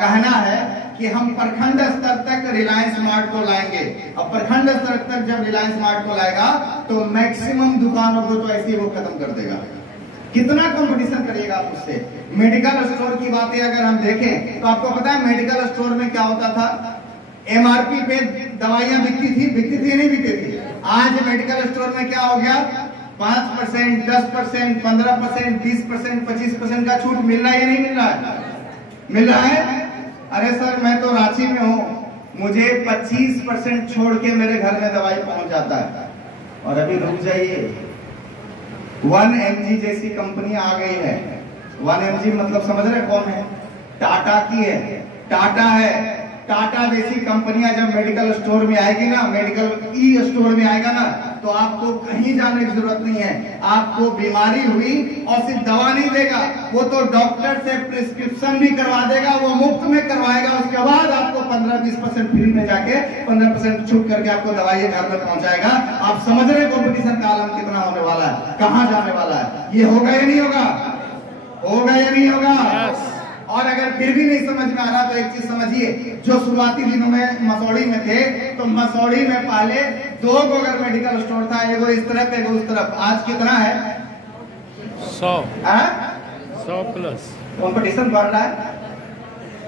कहना है कि हम प्रखंड स्तर तक रिलायंस स्मार्ट को लाएंगे। अब प्रखंड स्तर तक जब रिलायंस स्मार्ट को लाएगा तो मैक्सिमम दुकानों को तो ऐसे ही वो खत्म कर देगा। कितना कंपटीशन करिएगा आप उससे? मेडिकल स्टोर की बातें अगर हम देखें तो आपको पता है मेडिकल स्टोर में क्या होता था? MRP पे दवाइयां बिकती थी नहीं बिकती थी। आज मेडिकल स्टोर में क्या हो गया? 5%, 10%, 15%, 20%, 25% का छूट मिल रहा है या नहीं मिल रहा है? मिल रहा है। अरे सर, मैं तो रांची में हूँ, मुझे 25% छोड़ के मेरे घर में दवाई पहुंच जाता है। और अभी रुक जाइए, 1mg जैसी कंपनी आ गई है। 1mg मतलब समझ रहे कौन है? टाटा की है, टाटा है। टाटा जैसी कंपनियां जब मेडिकल स्टोर में आएगी ना, मेडिकल ई स्टोर में आएगा ना, तो आपको कहीं जाने की जरूरत नहीं है। आपको बीमारी हुई और सिर्फ दवा नहीं देगा, वो तो डॉक्टर से प्रिस्क्रिप्शन भी करवा देगा, वो मुफ्त में करवाएगा। उसके बाद आपको 15-20% फ्री में जाके 15% छूट करके आपको दवाई घर में पहुंचाएगा। आप समझ रहे कॉम्पिटिशन का आलम कितना होने वाला है, कहां जाने वाला है? ये होगा या नहीं होगा? होगा या नहीं होगा? और अगर फिर भी नहीं समझ में आ रहा तो एक चीज समझिए, जो शुरुआती दिनों में मसौड़ी में थे, तो मसौड़ी में पहले 2 अगर मेडिकल स्टोर था, एगो इस तरफ एगो उस तरफ। आज कितना है? 100 प्लस। कंपटीशन बढ़ रहा है,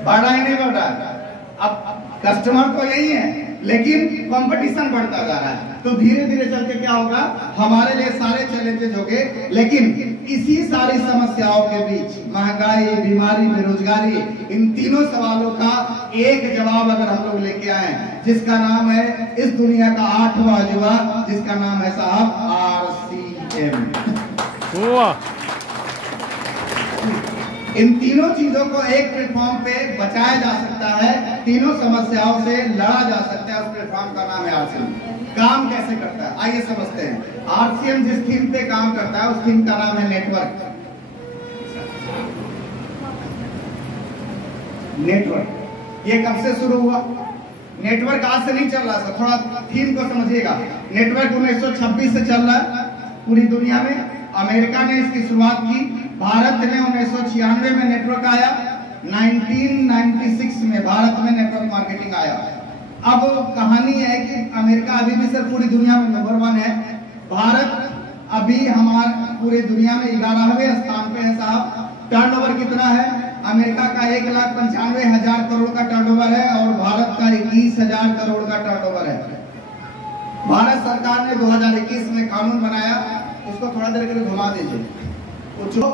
बढ़ रहा है नहीं बढ़ रहा है? अब कस्टमर तो यही है, लेकिन कंपटीशन बढ़ता जा रहा है। तो धीरे धीरे चल के क्या होगा, हमारे लिए सारे चैलेंजेस होंगे, लेकिन इसी सारी समस्याओं के बीच महंगाई, बीमारी, बेरोजगारी, इन तीनों सवालों का एक जवाब अगर हम लोग लेके आए, जिसका नाम है इस दुनिया का 8वां अजूबा, जिसका नाम है साहब RCM। इन तीनों चीजों को एक प्लेटफॉर्म पे बचाया जा सकता है, तीनों समस्याओं से लड़ा जा सकता है। उस प्लेटफॉर्म का नाम है RCM। काम कैसे करता है आइए समझते हैं। RCM जिस थीम पे काम करता है, उस थीम का नाम है नेटवर्क। नेटवर्क ये कब से शुरू हुआ? नेटवर्क आज से नहीं चल रहा सर, थोड़ा थीम को समझिएगा। नेटवर्क 1926 से चल रहा है पूरी दुनिया में। अमेरिका ने इसकी शुरुआत की, भारत में 1996 में नेटवर्क आया, 1996 में भारत में नेटवर्क मार्केटिंग आया। अब कहानी है कि अमेरिका अभी भी सर पूरी दुनिया में नंबर 1 है, भारत अभी हमारे पूरी दुनिया में 11वें स्थान पे है साहब। टर्नओवर कितना है? अमेरिका का 1,95,000 करोड़ का टर्नओवर है और भारत का 21,000 करोड़ का टर्नओवर है। भारत सरकार ने 2021 में कानून बनाया, इसको थोड़ा देर के लिए घुमा दीजिए। पूछो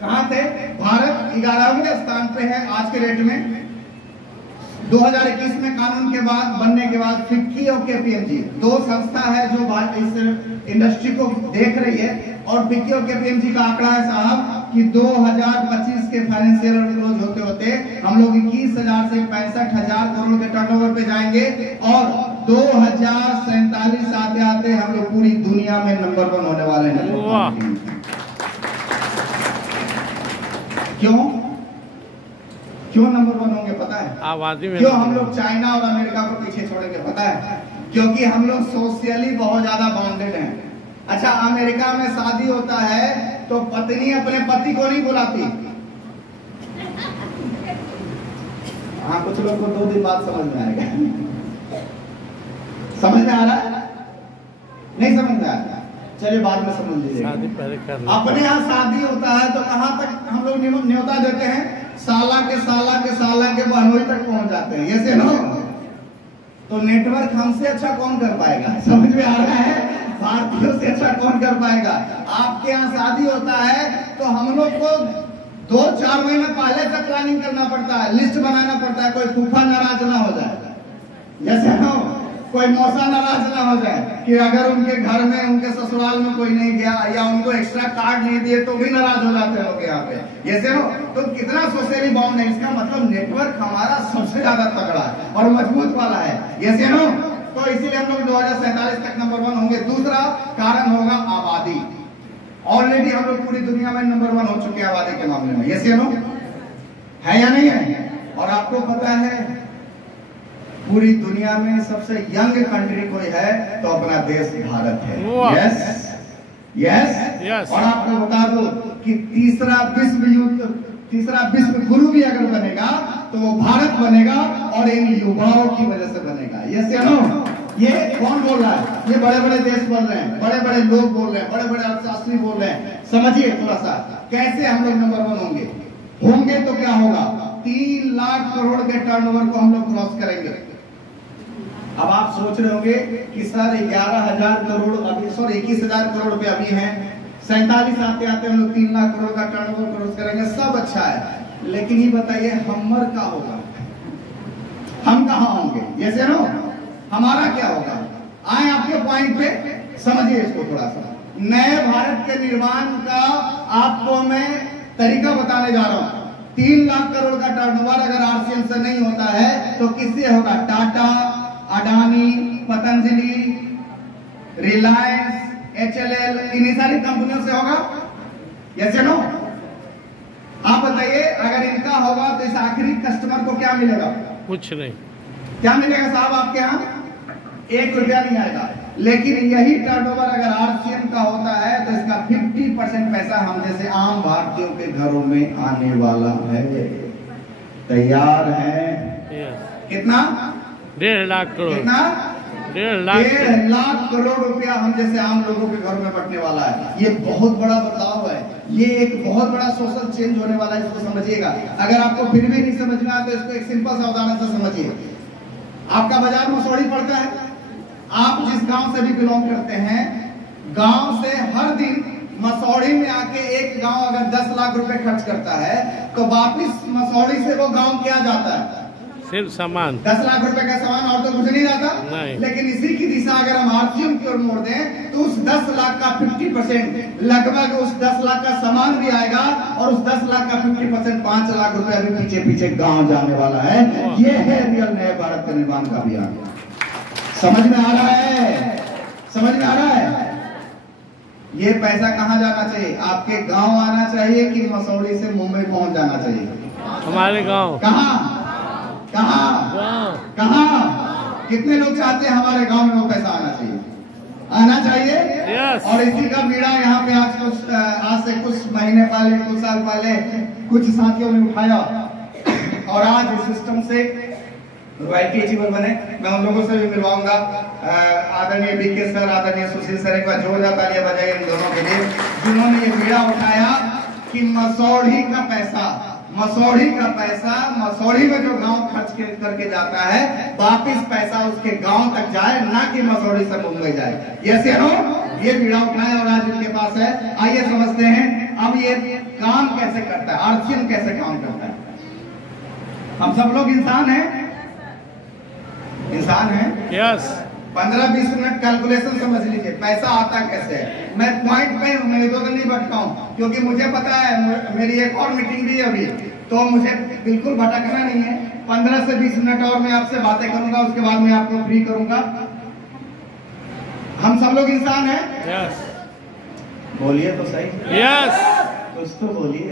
कहां थे? भारत 11वें स्थान पे है आज के रेट में। 2021 में कानून के बाद बनने के बाद फिक्की और KPMG 2 संस्था है जो इस इंडस्ट्री को देख रही है, और फिक्की और KPMG का आंकड़ा है साहब कि 2025 के फाइनेंशियल क्लोज होते होते हम लोग 21,000 से 65,000 करोड़ के टर्नओवर पे जाएंगे, और 2047 आते आते हम लोग पूरी दुनिया में नंबर 1 होने वाले हैं। क्यों नंबर 1 होंगे पता है? आबादी में। क्यों हम लोग चाइना और अमेरिका को पीछे छोड़ेंगे पता है? क्योंकि हम लोग सोशली बहुत ज्यादा बाउंडेड हैं। अच्छा, अमेरिका में शादी होता है तो पत्नी अपने पति को नहीं बुलाती। हाँ, कुछ लोग को 2 दिन बाद समझ में आएगा। समझ में आ रहा है? नहीं समझ में आ रहा? चलिए बाद में समझ लीजिएगा। अपने यहाँ शादी होता है तो कहाँ तक हम लोग न्योता देते हैं? साला के बहनोई तक पहुंच जाते हैं। ये से ना, तो नेटवर्क हमसे अच्छा कौन कर पाएगा? समझ में आ रहा है? भारतीयों से अच्छा कौन कर पाएगा? आपके यहाँ शादी होता है तो हम लोग को 2-4 महीना पहले से प्लानिंग करना पड़ता है, लिस्ट बनाना पड़ता है, कोई फूफा नाराज ना हो जाए, जैसे ना कोई मौसा नाराज ना हो जाए कि अगर उनके घर में उनके ससुराल में कोई नहीं गया या उनको एक्स्ट्रा कार्ड नहीं दिए तो भी नाराज हो जाते हैं यहाँ पे। ये हो तो कितना सोशली बाउंड है। इसका मतलब नेटवर्क हमारा सबसे ज्यादा तगड़ा है और मजबूत वाला है। ये हो तो इसीलिए हम लोग 2047 तक नंबर 1 होंगे। दूसरा कारण होगा आबादी। ऑलरेडी हम लोग पूरी दुनिया में नंबर 1 हो चुके हैं आबादी के मामले में। ये है या नहीं है? और आपको पता है पूरी दुनिया में सबसे यंग कंट्री कोई है तो अपना देश भारत है। यस। और आपको बता दो कि तीसरा विश्व गुरु भी अगर बनेगा तो वो भारत बनेगा और इन युवाओं की वजह से बनेगा। यस या नो? ये कौन बोल रहा है? ये बड़े बड़े देश बोल रहे हैं, बड़े बड़े लोग बोल रहे हैं, बड़े बड़े अर्थशास्त्री बोल रहे हैं। समझिए थोड़ा सा कैसे हम लोग नंबर 1 होंगे तो क्या होगा? 3 लाख करोड़ के टर्नओवर को हम लोग क्रॉस करेंगे। अब आप सोच रहे होंगे कि सर 11,000 करोड़ अभी 21,000 करोड़ रुपए अभी हैं, 47 आते आते हम लोग 3 लाख करोड़ का टर्नओवर क्रॉस करेंगे। सब अच्छा है, लेकिन ये बताइए हमर क्या होगा? हम कहाँ होंगे? जैसे नो हमारा क्या होगा? आए आपके पॉइंट पे समझिए इसको थोड़ा सा। नए भारत के निर्माण का आपको मैं तरीका बताने जा रहा हूं। 3 लाख करोड़ का टर्नओवर अगर आरसीएम से नहीं होता है तो किससे होगा? टाटा, अडानी, पतंजलि, रिलायंस, HLL, इन्हीं सारी कंपनियों से होगा। यस या नो? आप बताइए, अगर इनका होगा तो इस आखिरी कस्टमर को क्या मिलेगा? कुछ नहीं। क्या मिलेगा साहब आपके यहाँ? 1 रुपया नहीं आएगा। लेकिन यही टर्नओवर अगर आरसीएम का होता है तो इसका 50% पैसा हम जैसे आम भारतीयों के घरों में आने वाला है। तैयार है? कितना? 1.5 लाख करोड़। कितना? 1.5 लाख करोड़ रुपया हम जैसे आम लोगों के घर में बटने वाला है। ये बहुत बड़ा बदलाव है। ये एक बहुत बड़ा सोशल चेंज होने वाला है। इसको समझिएगा। अगर आपको फिर भी नहीं समझ में आया तो इसको एक सिंपल सा उदाहरण से समझिए। आपका बाजार मसौड़ी पड़ता है। आप जिस गांव से भी बिलोंग करते हैं, गांव से हर दिन मसौड़ी में आके एक गांव अगर 10 लाख रुपए खर्च करता है तो वापिस मसौड़ी से वो गांव क्या जाता है? सिर्फ सामान। 10 लाख रुपए का सामान, और तो कुछ नहीं जाता। नहीं। लेकिन इसी की दिशा अगर हम आरसीएम की ओर मोड़ दें तो उस 10 लाख का 50% लगभग उस 10 लाख का सामान भी आएगा और उस 10 लाख का 50% 5 लाख रुपए अभी पीछे पीछे गांव जाने वाला है। ये है रियल नए भारत का निर्माण का अभियान। समझ में आ रहा है? समझ में आ रहा है? ये पैसा कहाँ जाना चाहिए? आपके गांव आना चाहिए कि मसौड़ी से मुंबई पहुंच जाना चाहिए? हमारे गांव। कहाँ? कहाँ? कहाँ? कितने लोग चाहते हैं हमारे गांव में वो पैसा आना चाहिए? आना चाहिए। यस। और इसी का बीड़ा यहाँ पे आज से कुछ महीने पहले, कुछ साल पहले कुछ साथियों ने उठाया और आज इस सिस्टम से रॉयल्टी अचीवर बने। मैं उन लोगों से भी मिलवाऊंगा। आदरणीय बीके सर, आदरणीय सुशील सर, एक बार जोरदार तालियां बजाइए इन दोनों के लिए जिन्होंने ये बीड़ा उठाया कि मसौड़ी का पैसा मसौड़ी में जो गांव खर्च करके जाता है वापिस पैसा उसके गांव तक जाए, ना कि मसौड़ी से मुंबई जाए। यस या नो? ये बीड़ा उठाया और आज इनके पास है। आइए समझते हैं अब ये काम कैसे करता है, आरसीएम कैसे काम करता है। हम सब लोग इंसान हैं। यस। 15-20 मिनट कैलकुलेशन समझ लीजिए, पैसा आता कैसे है। मैं पॉइंट पे हूँ, मैं इधर नहीं भटकाऊं, क्योंकि मुझे पता है मेरी एक और मीटिंग भी है अभी, तो मुझे बिल्कुल भटकना नहीं है। 15 से 20 मिनट और मैं आपसे बातें करूंगा, उसके बाद मैं आपको फ्री करूंगा। हम सब लोग इंसान हैं। यस। बोलिए तो सही। यस। कुछ तो बोलिए।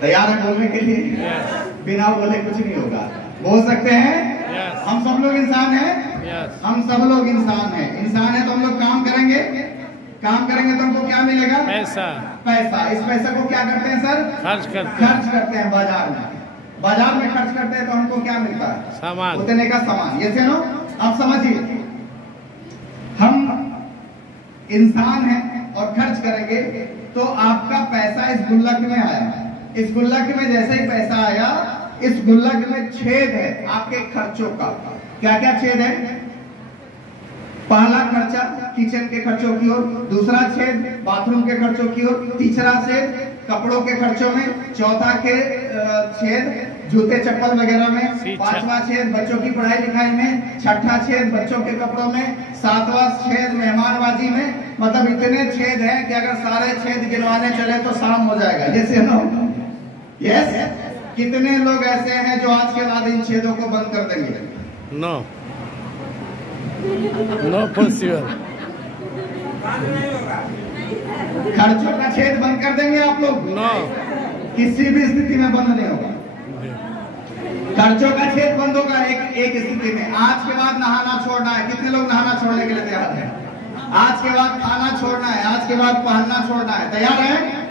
तैयार है बोलने के लिए? यस। बिना बोले कुछ नहीं होगा। बोल सकते हैं? यस। हम सब लोग इंसान हैं। यस। हम सब लोग इंसान हैं। इंसान है तो हम लोग काम करेंगे तो हमको क्या मिलेगा? पैसा। इस पैसे को क्या करते हैं सर? खर्च करते हैं बाजार में खर्च करते हैं तो हमको क्या मिलता है? सामान। उतने का सामान। ये से नो? अब समझिए, हम इंसान हैं और खर्च करेंगे तो आपका पैसा इस गुल्लक में आया। इस गुल्लक में जैसे ही पैसा आया, इस गुल्लक में छेद है आपके खर्चों का। क्या क्या छेद है? पहला खर्चा किचन के खर्चों की ओर, दूसरा छेद बाथरूम के खर्चों की ओर, तीसरा छेद कपड़ों के खर्चों में, चौथा के छेद जूते चप्पल वगैरह में, पांचवा छेद बच्चों की पढ़ाई लिखाई में, छठा छेद बच्चों के कपड़ों में, सातवां छेद मेहमानबाजी में। मतलब इतने छेद हैं कि अगर सारे छेद गिनवाने चले तो शाम हो जाएगा। जैसे नो? यस। कितने लोग ऐसे हैं जो आज के बाद इन छेदों को बंद कर देंगे? No possible. खर्चों का छेद बंद कर देंगे आप लोग? नो। किसी भी स्थिति में बंद नहीं होगा। खर्चों का छेद बंद होगा एक स्थिति में। आज के बाद नहाना छोड़ना है। कितने लोग नहाना छोड़ने के लिए तैयार हैं? आज के बाद खाना छोड़ना है। आज के बाद पहनना छोड़ना है। तैयार है?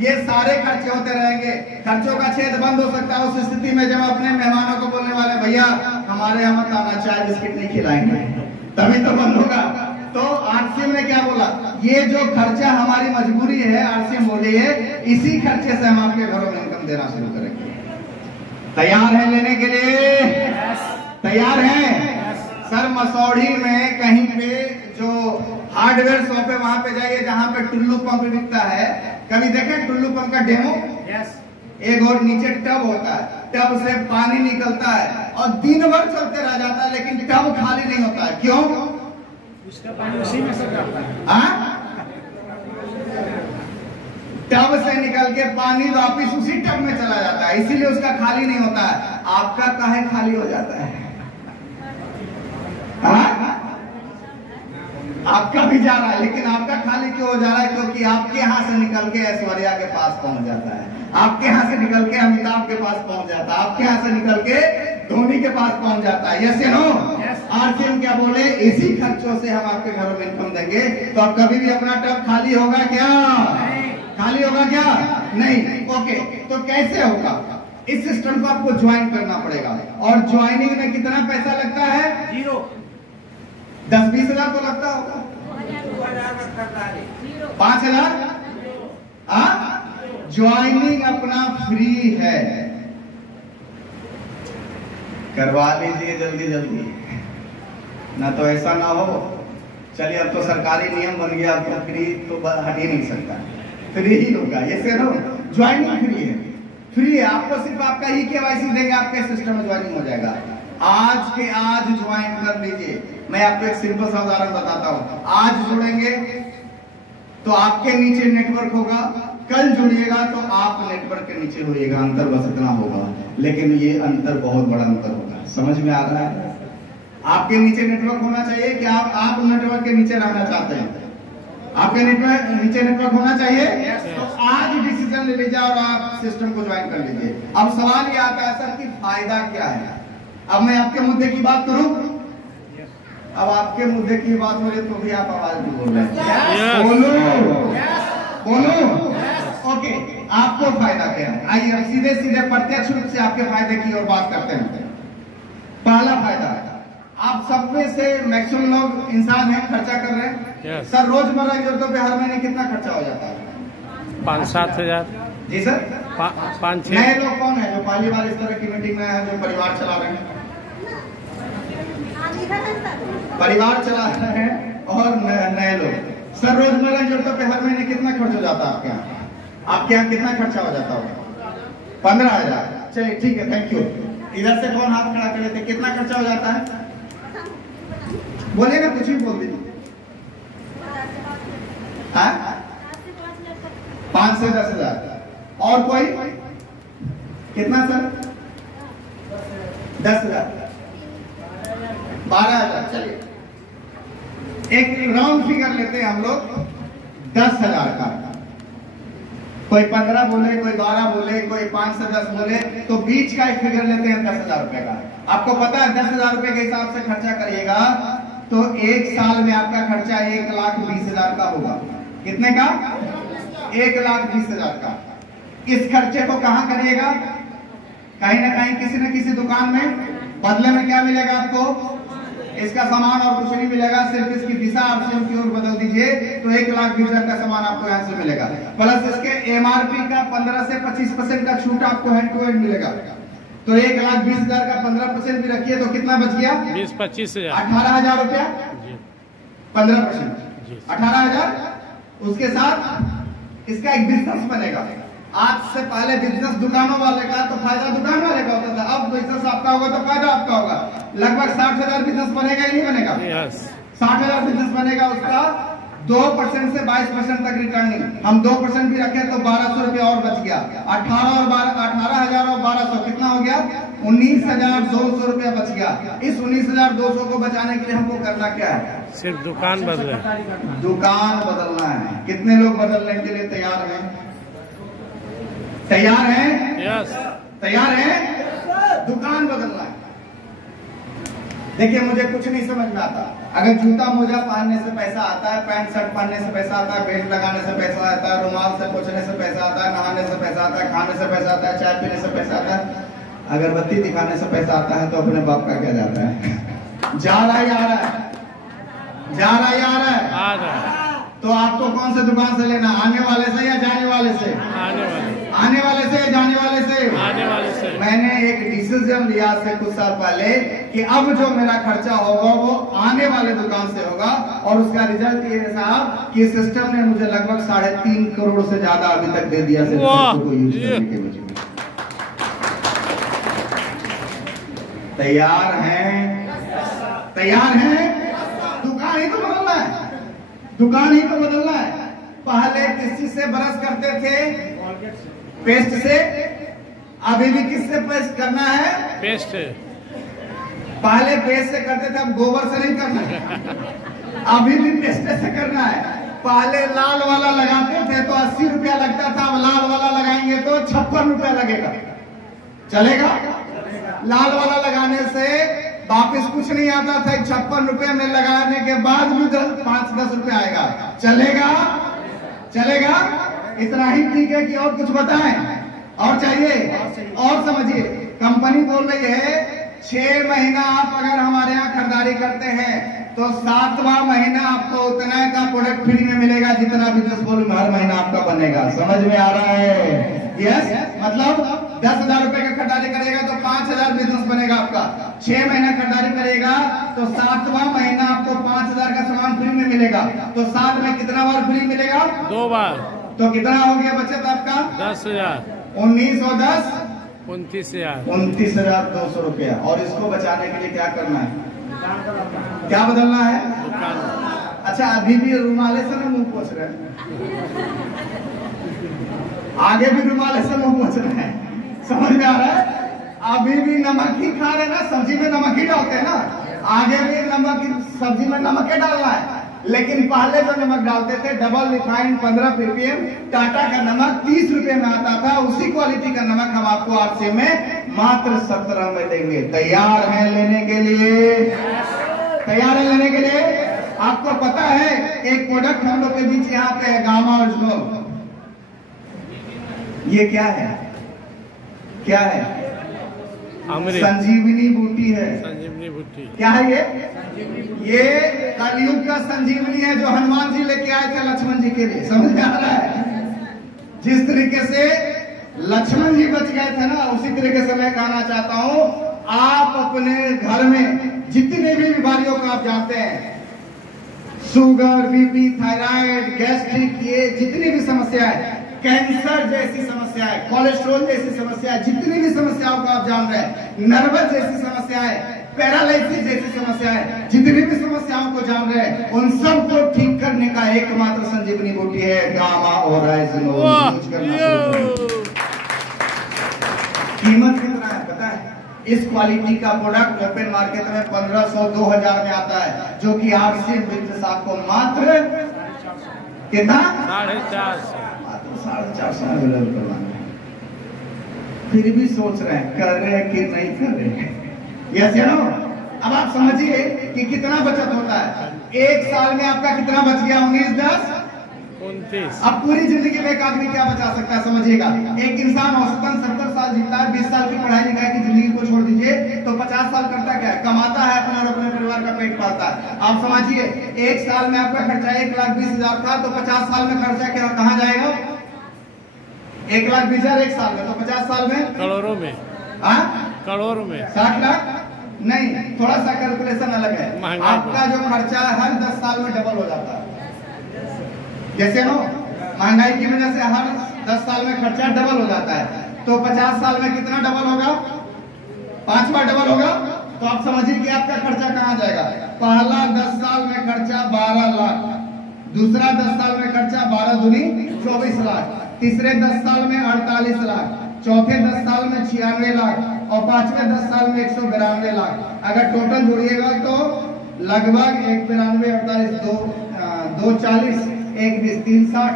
ये सारे खर्चे होते रहेंगे। खर्चों का छेद बंद हो सकता है उस स्थिति में जब अपने मेहमानों को बोलने वाले, भैया हमारे यहाँ मत आना, चाय बिस्किट नहीं खिलाएंगे, तभी तो बंद होगा। तो आरसीएम ने क्या बोला? ये जो खर्चा हमारी मजबूरी है, आरसीएम बोली है, इसी खर्चे से हम आपके घरों में इनकम देना शुरू करेंगे। तैयार है लेने के लिए? तैयार है? सर मसौड़ी में कहीं पे जो हार्डवेयर शॉप है वहां पे जाइए जहां पे टुल्लू पंप बिकता है। कभी देखे टुल्लू पंप का डेमो? यस। एक और नीचे टब होता है, टब से पानी निकलता है और दिन भर चलते रह जाता है, लेकिन टब खाली नहीं होता है। क्यों? उसका पानी उसी में से जाता है। टब से निकल के पानी वापिस उसी टब में चला जाता है, इसीलिए उसका खाली नहीं होता है। आपका काहे खाली हो जाता है? आपका भी जा रहा है, लेकिन आपका खाली क्यों हो जा रहा है? क्योंकि आपके यहाँ से निकल के ऐश्वर्या के पास पहुंच जाता है, आपके यहाँ से निकल के अमिताभ के पास पहुंच जाता है, आपके यहाँ से निकल के धोनी के पास पहुंच जाता है। यस या नो? आरसीएम क्या बोले? इसी खर्चों से हम आपके घरों में इनकम देंगे, तो अब कभी भी अपना टब खाली होगा क्या? खाली होगा क्या? नहीं। ओके, तो कैसे होगा? इस सिस्टम को आपको ज्वाइन करना पड़ेगा, और ज्वाइनिंग में कितना पैसा लगता है? 0 10-20 हजार तो लगता होगा। 5,000? ज्वाइनिंग अपना फ्री है, करवा लीजिए जल्दी जल्दी, ना तो ऐसा ना हो चलिए अब तो सरकारी नियम बन गया, अब तो फ्री तो हट ही नहीं सकता, फ्री ही होगा। ये से नो, ज्वाइनिंग फ्री है, फ्री है। आपको सिर्फ आपका ही केवाईसी देंगे, आपके सिस्टम में ज्वाइनिंग हो जाएगा। आज के आज ज्वाइन कर लीजिए। मैं आपको एक सिंपल सा उदाहरण बताता हूं। आज जुड़ेंगे तो आपके नीचे नेटवर्क होगा, कल जुड़िएगा तो आप नेटवर्क के नीचे होइएगा, अंतर बस इतना होगा, लेकिन ये अंतर बहुत बड़ा अंतर होगा। समझ में आ रहा है? आपके नीचे नेटवर्क होना चाहिए कि आप नेटवर्क के नीचे रहना चाहते हैं? आपके नेटवर्क नीचे नेटवर्क होना चाहिए। तो आज डिसीजन ले लीजिए और आप सिस्टम को ज्वाइन कर लीजिए। अब सवाल ये आता है, सर कि फायदा क्या है? अब मैं आपके मुद्दे की बात करूं, अब आपके मुद्दे की बात हो रही तो भी आप आवाज भी बोल रहे हैं। बोलो बोलो। ओके, आपको फायदा क्या है? आइए हम सीधे सीधे प्रत्यक्ष रूप से आपके फायदे की ओर बात करते हैं। पहला फायदा, आप सब में से मैक्सिमम लोग इंसान हैं, खर्चा कर रहे हैं। सर रोजमर्रा की जरूरतों पे हर महीने कितना खर्चा हो जाता है? 5-7 हजार। जी सर। 5-6। नए लोग कौन है जो पहली बार इस तरह की मीटिंग में है, जो परिवार चला रहे हैं? परिवार चला रहे हैं और नए लोग। सर रोजमर्रा की जरूरतों पे हर महीने कितना खर्च हो जाता है आपके यहाँ? आपके यहाँ कितना खर्चा हो जाता होगा? 15,000। चलिए ठीक है, थैंक यू। इधर से कौन हाथ खड़ा करे थे? कितना खर्चा हो जाता है? बोले ना, कुछ भी बोल दीजिए। 5 से 10,000। और कोई? कितना सर? 10,000, 12,000। चलिए एक राउंड फिगर लेते हैं हम लोग 10,000 का। कोई 15 बोले, कोई 12 बोले, कोई 5 से 10 बोले, तो बीच का एक फिगर लेते हैं 10,000 रुपए का। आपको पता है 10,000 रुपए के हिसाब से खर्चा करिएगा तो एक साल में आपका खर्चा 1,20,000 का होगा। कितने का? 1,20,000 का। इस खर्चे को कहां करिएगा? कहीं ना कहीं किसी न किसी दुकान में। बदले में क्या मिलेगा आपको? इसका सामान और कुछ नहीं मिलेगा, सिर्फ इसकी दिशा आरसीएम की ओर बदल दीजिए तो 1,20,000 का सामान आपको यहाँ से मिलेगा, प्लस इसके एमआरपी का 15 से 25% का छूट आपको हैंड टू हैंड मिलेगा। तो 1,20,000 का 15% भी रखिए तो कितना बच गया? 20-25 हजार। 18,000 रुपया। 15% 18,000। उसके साथ इसका एक बिजनेस बनेगा। आज से पहले बिजनेस दुकानों वाले का तो फायदा दुकान वाले का होता था, अब बिजनेस आपका होगा तो फायदा आपका होगा। लगभग 60,000 बिजनेस बनेगा ही नहीं बनेगा? 60,000 बिजनेस बनेगा, उसका 2% से 22% तक रिटर्निंग। हम 2% भी रखे तो 1,200 रुपया और बच गया। 18,000 और 1,200 कितना हो गया? 19,200 रुपया बच गया। इस 19,200 को बचाने के लिए हमको करना क्या है? सिर्फ दुकान बदले। दुकान बदलना है। कितने लोग बदलने के लिए तैयार हैं? तैयार हैं? यस। तैयार हैं? दुकान बदलना है। देखिए मुझे कुछ नहीं समझ में आता। अगर जूता मोजा पहनने से पैसा आता है, पैंट शर्ट पहनने से पैसा आता है, बेल्ट लगाने से पैसा आता है, रुमाल से पोंछने से पैसा आता है, नहाने से पैसा आता है, खाने से पैसा आता है, चाय पीने से पैसा आता है, अगरबत्ती दिखाने से पैसा आता है, तो अपने बाप का क्या जाता है? जा रहा है, आ रहा है, जा रहा है, आ रहा है, आ रहा है। तो आपको कौन से दुकान से लेना? आने वाले से या जाने वाले से? आने वाले। आने वाले से या जाने वाले से? आने वाले से। मैंने एक डिसीजन लिया से कुछ साल पहले कि अब जो मेरा खर्चा होगा वो आने वाले दुकान से होगा, और उसका रिजल्ट ये साहब कि सिस्टम ने मुझे लगभग 3.5 करोड़ से ज्यादा अभी तक दे दिया सिर्फ को यूज करने के वजह। तैयार हैं? तैयार हैं? दुकान ही तो बदलना दुकान ही तो बदलना है। पहले किस चीज से ब्रश करते थे? पेस्ट से। अभी भी किससे पेस्ट करना है? पेस्ट। पहले पेस्ट से करते थे, अब गोबर से नहीं करना है। अभी भी पेस्ट से करना है। पहले लाल वाला लगाते थे तो 80 रुपया लगता था, अब लाल वाला लगाएंगे तो 56 रुपया लगेगा। चलेगा? लाल वाला लगाने से वापिस कुछ नहीं आता था, 56 रुपये में लगाने के बाद भी 5-10 रुपया आएगा। चलेगा? चलेगा? इतना ही ठीक है कि और कुछ बताएं? और चाहिए? और समझिए, कंपनी बोल रही है 6 महीना आप अगर हमारे यहाँ खरीदारी करते हैं तो 7वां महीना आपको उतना का प्रोडक्ट फ्री में मिलेगा जितना बिजनेस वॉल्यूम हर महीना आपका बनेगा। समझ में आ रहा है? यस, मतलब 10,000 रुपए का खरीदारी करेगा तो 5,000 बिजनेस बनेगा आपका। 6 महीना खरीदारी करेगा तो 7वां महीना आपको 5,000 का सामान फ्री में मिलेगा। तो 7 में कितना बार फ्री मिलेगा? 2 बार। तो कितना हो गया बचत आपका? 10,000। 1910 29,000। 29,200 रुपया। और इसको बचाने के लिए क्या करना है? क्या बदलना है? दुकान। अच्छा, अभी भी रुमाले से ना मुंह पोंछ रहे हैं, आगे भी रुमाले से मुंह पोंछ रहे हैं। समझ में आ रहा है? अभी भी नमक ही खा रहे ना, सब्जी में नमक ही डालते हैं ना। आगे भी नमक, सब्जी में नमक ही डालना है। लेकिन पहले जो नमक डालते थे डबल रिफाइंड 15 ppm टाटा का नमक 30 रुपए में आता था। उसी क्वालिटी का नमक हम आपको 800 में मात्र 17 में देंगे। तैयार हैं लेने के लिए? तैयार है लेने के लिए? आपको पता है एक प्रोडक्ट हम लोग के बीच यहाँ पे है, गामा ओरिजिनल। ये क्या है? क्या है? संजीवनी बूटी है। संजीवनी बूटी क्या है ये कलयुग का संजीवनी है जो हनुमान जी लेके आए थे लक्ष्मण जी के लिए। समझ में आ रहा है? जिस तरीके से लक्ष्मण जी बच गए थे ना, उसी तरीके से मैं कहना चाहता हूं, आप अपने घर में जितने भी बीमारियों को आप जानते हैं, शुगर, बीपी, थायराइड, गैस्ट्रिक, ये जितनी भी समस्या है, कैंसर जैसी समस्या है, कोलेस्ट्रॉल जैसी समस्या है, जितनी भी समस्याओं को आप जान रहे हैं, नर्वस जैसी समस्या है, पैरालिसिस जैसी समस्या है, जितनी भी समस्याओं को जान रहे हैं, उन सबको ठीक करने का एकमात्र संजीवनी बूटी है गामा ओरिजिनल। यूज करना शुरू करें। कीमत कितना है पता है? इस क्वालिटी का प्रोडक्ट ओपन मार्केट में 1500-2000 में आता है, जो कि आपसे बिजनेस आपको मात्र कितना? 450। 450 अवेलेबल करवाना है। फिर भी सोच रहे हैं कर रहे हैं कि नहीं कर रहे हैं। यस या नो? अब आप समझिए कि कितना बचत होता है। 1 साल में आपका कितना बच गया? 19, 10, 29। अब पूरी जिंदगी में एक आदमी क्या बचा सकता है? समझिएगा, एक इंसान औसतन 70 साल जीता है। 20 साल की पढ़ाई लिखाई की जिंदगी को छोड़ दीजिए तो 50 साल करता क्या है? कमाता है अपना और अपने परिवार का पेट पालता है। आप समझिए 1 साल में आपका खर्चा 1,20,000 था, तो 50 साल में खर्चा क्या कहाँ जाएगा? 1,20,000 1 साल में, तो 50 साल में करोड़ों में। करोड़ों में 60 लाख नहीं, थोड़ा सा कैलकुलेशन अलग है। आपका जो खर्चा हर 10 साल में डबल हो जाता है। जैसे नो महंगाई की वजह से हर 10 साल में खर्चा डबल हो जाता है, तो 50 साल में कितना डबल होगा? 5 बार डबल होगा। तो आप समझिए कि आपका खर्चा कहाँ जाएगा। पहला 10 साल में खर्चा 12 लाख, दूसरा 10 साल में खर्चा 12 दूनी 24 लाख, तीसरे 10 साल में 48 लाख, चौथे 10 साल में 96 लाख और पांचवें 10 साल में 192 लाख। अगर टोटल जोड़िएगा तो लगभग 192, 48, 240, 120, 360,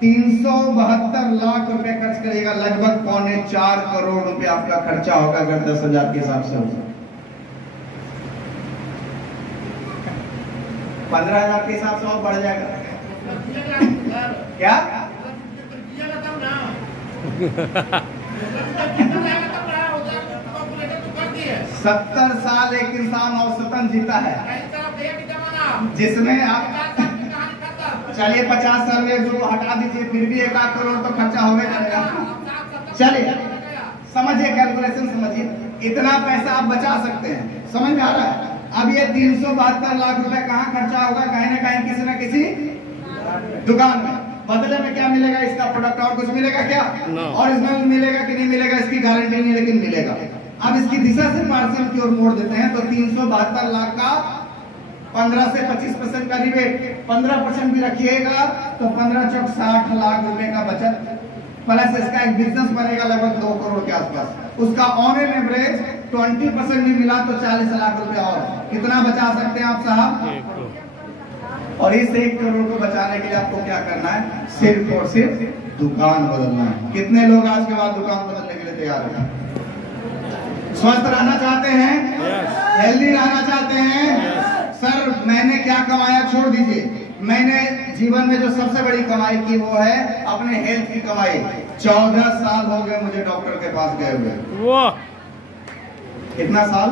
372 लाख रुपए खर्च करिएगा। लगभग 3.25 करोड़ रुपए आपका खर्चा होगा अगर 10,000 के हिसाब से होगा। 15,000 के हिसाब से और बढ़ जाएगा क्या? 70 साल एक इंसान औसतन जीता है, जिसमें आप चलिए 50 साल में जो हटा दीजिए, फिर भी 1 लाख करोड़ तो खर्चा होगा करेगा। चलिए समझिए, कैलकुलेशन समझिए, इतना पैसा आप बचा सकते हैं। समझ में आ रहा है? अब ये 372 लाख रुपए कहाँ खर्चा होगा? कहीं ना कहीं किसी न किसी दुकान में। बदले में क्या मिलेगा? इसका प्रोडक्ट और कुछ मिलेगा क्या? ओरिजिनल मिलेगा कि नहीं मिलेगा इसकी गारंटी नहीं, लेकिन मिलेगा। अब इसकी दिशा से पार्सल की ओर मोड़ देते हैं तो 372 लाख का 15 से 25% का रिबेट, 15% भी रखिएगा तो 15 चौक 60 लाख रुपए का बचत, प्लस इसका एक बिजनेस बनेगा लगभग 2 करोड़ के आसपास। उसका ऑन एन एवरेज 20% भी मिला तो 40 लाख रुपए। और कितना बचा सकते हैं आप साहब? और इस 1 करोड़ को बचाने के लिए आपको क्या करना है? सिर्फ और सिर्फ दुकान बदलना है। कितने लोग आज के बाद दुकान बदलने के लिए तैयार हैं? स्वस्थ रहना चाहते हैं? हेल्दी रहना चाहते हैं? सर मैंने क्या कमाया छोड़ दीजिए, मैंने जीवन में जो सबसे बड़ी कमाई की वो है अपने हेल्थ की कमाई। 14 साल हो गए मुझे डॉक्टर के पास गए हुए। कितना साल?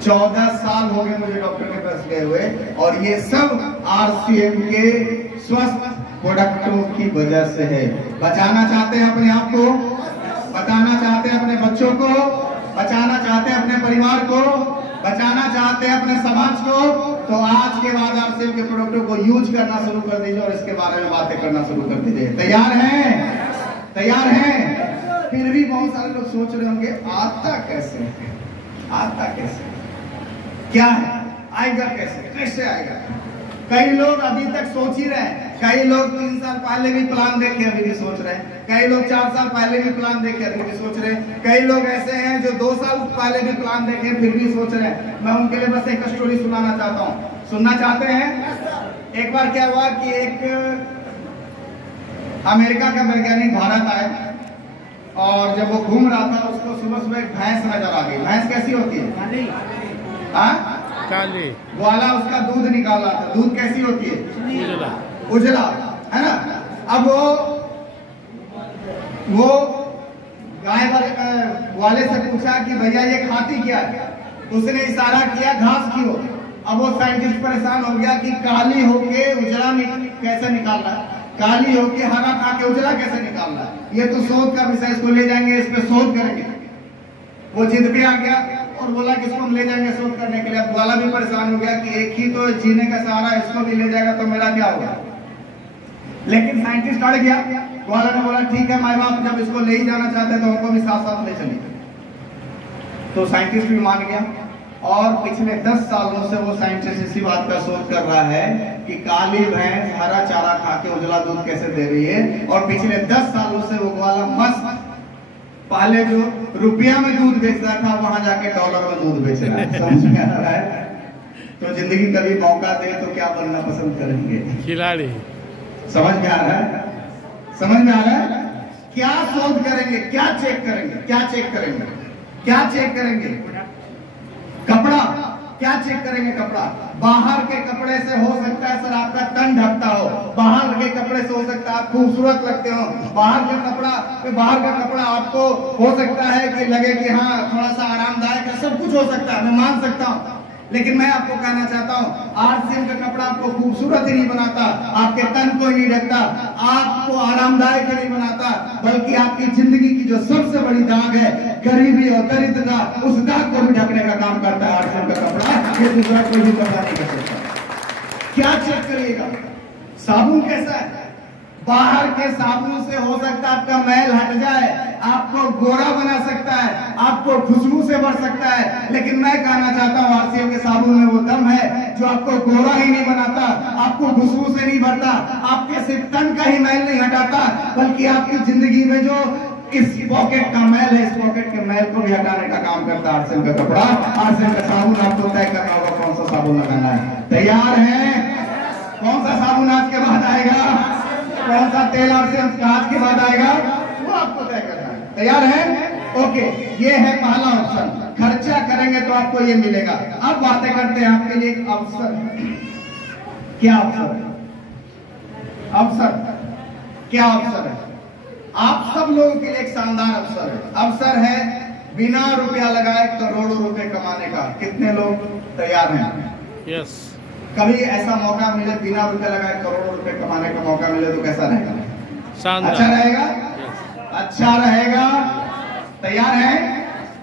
14 साल हो गए मुझे डॉक्टर के पास गए हुए, और ये सब आरसीएम के स्वस्थ प्रोडक्टों की वजह से है। बचाना चाहते हैं अपने आप को, बचाना चाहते हैं अपने बच्चों को, बचाना चाहते हैं अपने परिवार को, बचाना चाहते हैं अपने समाज को, तो आज के बाद आरसीएम के प्रोडक्टों को यूज करना शुरू कर दीजिए और इसके बारे में बातें करना शुरू कर दीजिए। तैयार हैं? तैयार हैं? फिर भी बहुत सारे लोग सोच रहे होंगे आता कैसे, आता कैसे, क्या है, आएगा कैसे, कैसे आएगा? कई लोग अभी तक सोच ही रहे हैं, कई लोग 3 साल पहले भी प्लान देखे अभी भी सोच रहे हैं, कई लोग 4 साल पहले भी प्लान देखे अभी भी सोच रहे हैं, कई लोग ऐसे हैं जो 2 साल पहले भी प्लान देखे फिर भी सोच रहे हैं। मैं उनके लिए बस एक स्टोरी सुनाना चाहता हूँ, सुनना चाहते हैं? एक बार क्या हुआ कि एक अमेरिका का वैज्ञानिक भारत आए, और जब वो घूम रहा था उसको सुबह सुबह एक भैंस नजर आ गई। भैंस कैसी होती है? काली। ग्वाला उसका दूध निकाला था। दूध कैसी होती है? उजला। उजला, है ना? अब वो गाय वाले से पूछा कि भैया ये खाती क्या है? उसने इशारा किया घास की हो। अब वो साइंटिस्ट परेशान हो गया कि काली होके उजला कैसे निकालना है, काली होके हरा खा के उजला कैसे निकालना है, ये तो शोध का विषय, इसको ले जाएंगे, इस पे शोध करेंगे। वो जिद पे आ गया और बोला कि इसको हम ले जाएंगे शोध करने के लिए। अब ग्वाला भी परेशान हो गया कि एक ही तो जीने का सहारा, इसको भी ले जाएगा तो मेरा क्या होगा? लेकिन साइंटिस्ट अड़ गया। ग्वाला ने बोला ठीक है माई बाप, जब इसको ले ही जाना चाहते तो हमको भी साथ साथ ले चलिए। तो साइंटिस्ट भी मान गया, और पिछले 10 सालों से वो साइंटिस्ट इसी बात का शोध कर रहा है कि काली भैंस हरा चारा खा के उजला दूध कैसे दे रही है। और पिछले 10 सालों से वो ग्वाला मस्त, पहले जो रुपया में दूध बेच रहा था वहां जाके डॉलर में दूध बेच रहा है। समझ में आ रहा है? तो जिंदगी कभी मौका दे तो क्या बनना पसंद करेंगे? खिलाड़ी। समझ में आ रहा है? समझ में आ रहा है? क्या शोध करेंगे, क्या चेक करेंगे, क्या चेक करेंगे, क्या चेक करेंगे? कपड़ा क्या चेक करेंगे? कपड़ा बाहर के कपड़े से हो सकता है सर आपका तन ढकता हो, बाहर के कपड़े से हो सकता है आप खूबसूरत लगते हो, बाहर का कपड़ा आपको हो सकता है कि लगे कि हाँ थोड़ा सा आरामदायक है, सब कुछ हो सकता है, मैं मान सकता हूँ। लेकिन मैं आपको कहना चाहता हूँ आरसीएम का कपड़ा आपको खूबसूरत ही नहीं बनाता, आपके तन को ही नहीं ढकता, आपको आरामदायक ही नहीं बनाता, बल्कि आपकी जिंदगी की जो सबसे बड़ी दाग है, गरीबी और दरिद्रता, उस दाग को भी ढकने का काम करता है आरसीएम का कपड़ा। ये दूसरा कोई भी कपड़ा नहीं कर सकता। क्या चेक करिएगा? साबुन कैसा है? बाहर के साबुन से हो सकता है आपका मैल हट जाए, आपको गोरा बना सकता है, आपको खुशबू से भर सकता है, लेकिन मैं कहना चाहता हूँ आरसीएम के साबुन में वो दम है जो आपको गोरा ही नहीं बनाता, आपको खुशबू से नहीं भरता, आपके सिर्फ तन का ही मैल नहीं हटाता, बल्कि आपकी जिंदगी में जो इस पॉकेट का मैल है, इस पॉकेट के मैल को भी हटाने का काम करता है आरसीएम का कपड़ा। आरसीएम का साबुन आपको तय करना होगा कौन सा साबुन लगाना है। तैयार है? कौन सा साबुन आज के बाद आएगा, कौन सा तेल आरसीएम आज के बाद आएगा, वो आपको तय करना है। तैयार है? ओके, ये है पहला ऑप्शन। खर्चा करेंगे तो आपको ये मिलेगा। अब बातें करते हैं आपके लिए एक अवसर। क्या अवसर है? अवसर क्या अवसर है? आप सब लोगों के लिए एक शानदार अवसर है। अवसर है बिना रुपया लगाए करोड़ों रुपए कमाने का। कितने लोग तैयार हैं? यस। कभी ऐसा मौका मिले बिना रुपए लगाए करोड़ों रुपए कमाने का मौका मिले तो कैसा रहेगा? अच्छा रहेगा? अच्छा रहेगा? तैयार है?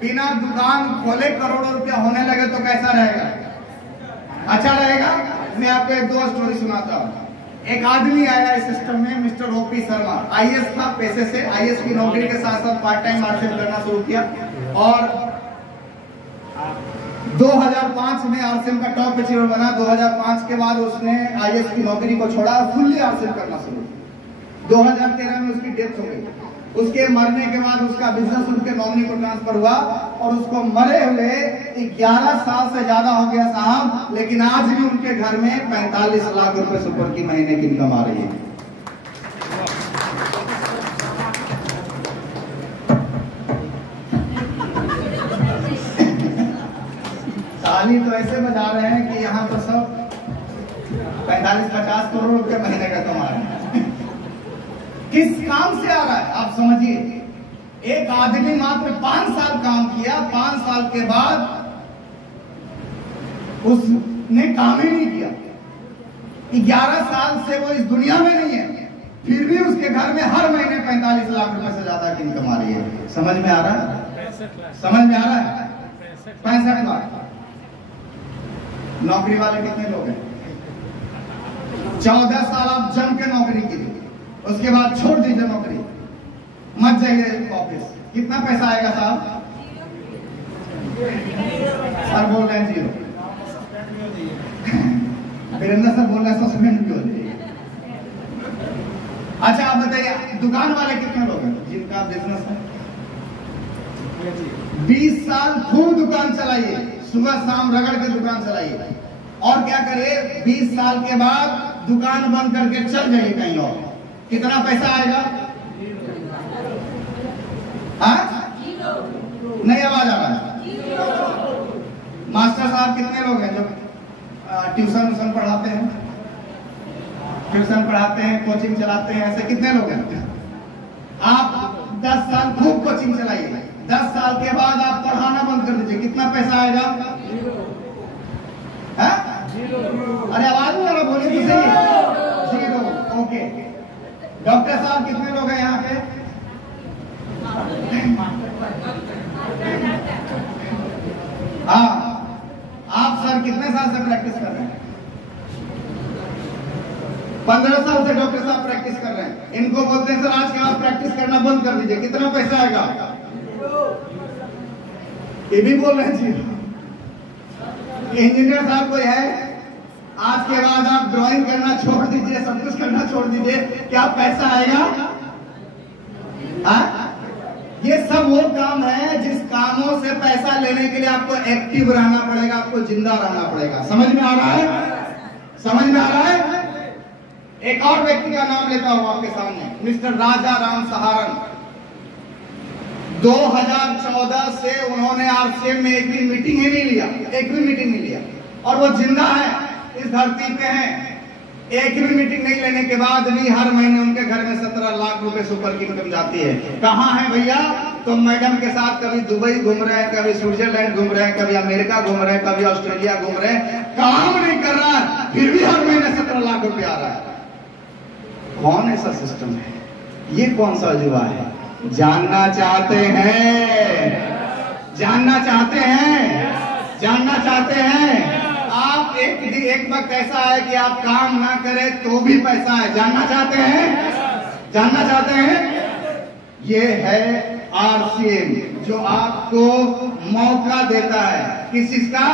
बिना दुकान खोले करोड़ों रुपया होने लगे तो कैसा रहेगा? अच्छा रहेगा? मैं आपको एक 2 स्टोरी सुनाता हूँ। एक आदमी आया इस सिस्टम में, मिस्टर ओपी शर्मा, आईएएस था पेशे से, आईएएस की नौकरी के साथ साथ पार्ट टाइम आरसीएम करना शुरू किया, और 2005 में आरसीएम का टॉप अचीवर बना। 2005 के बाद उसने आईएएस की नौकरी को छोड़ा और फुल्ली आरसीएम करना शुरू। 2013 में उसकी डेथ हो गई। उसके मरने के बाद उसका बिजनेस उनके नॉमिनी को ट्रांसफर हुआ और उसको मरे हुए 11 साल से ज्यादा हो गया साहब, लेकिन आज भी उनके घर में 45 लाख रुपए से ऊपर की महीने की इनकम आ रही है। ताली तो ऐसे बजा रहे हैं कि यहाँ तो सब 45-50 करोड़ रुपए महीने का कमा रहे हैं। किस काम से आ रहा है आप समझिए। एक आदमी मात्र 5 साल काम किया, 5 साल के बाद उसने काम ही नहीं किया। 11 साल से वो इस दुनिया में नहीं है, फिर भी उसके घर में हर महीने 45 लाख रुपए से ज्यादा की इनकम आ रही है। समझ में आ रहा है? समझ में आ रहा है? 65 लाख। नौकरी वाले कितने लोग हैं? 14 साल आप जम के नौकरी कीजिए, उसके बाद छोड़ दीजिए नौकरी, मत जाइए ऑफिस। कितना पैसा आएगा साहब? सर बोल रहे हैं 0। वीरेंद्र सर बोल रहे हैं सस्पेंड भी हो जाएगी। अच्छा आप बताइए, दुकान वाले कितने लोग हैं जिनका बिजनेस है? 20 साल खूब दुकान चलाइए, सुबह शाम रगड़ के दुकान चलाइए, और क्या करिए 20 साल के बाद दुकान बंद करके चल जाइए कहीं और। कितना पैसा आएगा? नहीं आवाज आ रहा है। मास्टर साहब कितने लोग हैं जो ट्यूशन पढ़ाते हैं, कोचिंग चलाते हैं, ऐसे कितने लोग हैं? आप 10 साल खूब कोचिंग चलाइए, 10 साल के बाद आप पढ़ाना बंद कर दीजिए, कितना पैसा आएगा? अरे आवाज नहीं आ रहा, बोलिए तो सही। 0। ओके। डॉक्टर साहब कितने लोग हैं यहाँ पे? हाँ, आप सर कितने साल से प्रैक्टिस कर रहे हैं? 15 साल से डॉक्टर साहब प्रैक्टिस कर रहे हैं। इनको बोलते हैं सर आज के बाद प्रैक्टिस करना बंद कर दीजिए, कितना पैसा आएगा? ये भी बोल रहे हैं जी। इंजीनियर साहब कोई है? आज के बाद आप ड्राइंग करना छोड़ दीजिए, सब कुछ करना छोड़ दीजिए, क्या पैसा आएगा? ये सब वो काम है जिस कामों से पैसा लेने के लिए आपको एक्टिव रहना पड़ेगा, आपको जिंदा रहना पड़ेगा। समझ में आ रहा है? समझ में आ रहा है? एक और व्यक्ति का नाम लेता हूं आपके सामने, मिस्टर राजा राम सहारन। 2014 से उन्होंने आरसीएम में एक भी मीटिंग ही नहीं लिया, एक भी मीटिंग नहीं लिया, और वो जिंदा है, इस धरती पे हैं। एक भी मीटिंग नहीं लेने के बाद भी हर महीने उनके घर में 17 लाख रुपए से ऊपर की इनकम जाती है। कहाँ है भैया? तो मैडम के साथ कभी दुबई घूम रहे हैं, कभी स्विट्जरलैंड घूम रहे हैं, कभी अमेरिका घूम रहे हैं, कभी ऑस्ट्रेलिया घूम रहे हैं, काम नहीं कर रहा है, फिर भी हर महीने 17 लाख रुपए आ रहा है। कौन ऐसा सिस्टम है? ये कौन सा युवा है? जानना चाहते हैं? जानना चाहते हैं? जानना चाहते हैं? आप एक वक्त ऐसा है कि आप काम ना करें तो भी पैसा है। जानना चाहते हैं? जानना चाहते हैं? ये है आरसीएम जो आपको मौका देता है। किस चीज का?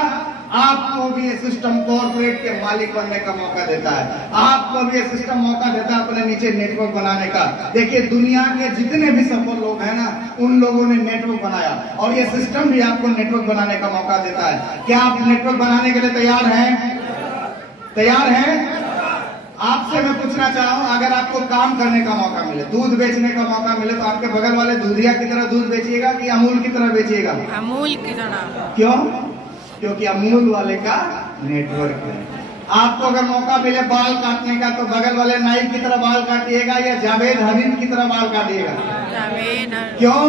आपको भी ये सिस्टम कॉर्पोरेट के मालिक बनने का मौका देता है। आपको भी ये सिस्टम मौका देता है अपने नीचे नेटवर्क बनाने का। देखिए दुनिया के जितने भी सफल लोग हैं ना, उन लोगों ने नेटवर्क बनाया, और ये सिस्टम भी आपको नेटवर्क बनाने का मौका देता है। क्या आप नेटवर्क बनाने के लिए तैयार हैं? तैयार हैं? आपसे मैं पूछना चाह रहा हूं, अगर आपको काम करने का मौका मिले, दूध बेचने का मौका मिले, तो आपके बगल वाले दूधिया की तरह दूध बेचिएगा कि अमूल की तरह बेचिएगा? अमूल की तरह। क्यों? क्योंकि अमूल वाले का नेटवर्क है। आपको अगर मौका मिले बाल काटने का, तो बगल वाले नाइक की तरह बाल काटिएगा या जावेद हबीब की तरह बाल काटिएगा? क्यों?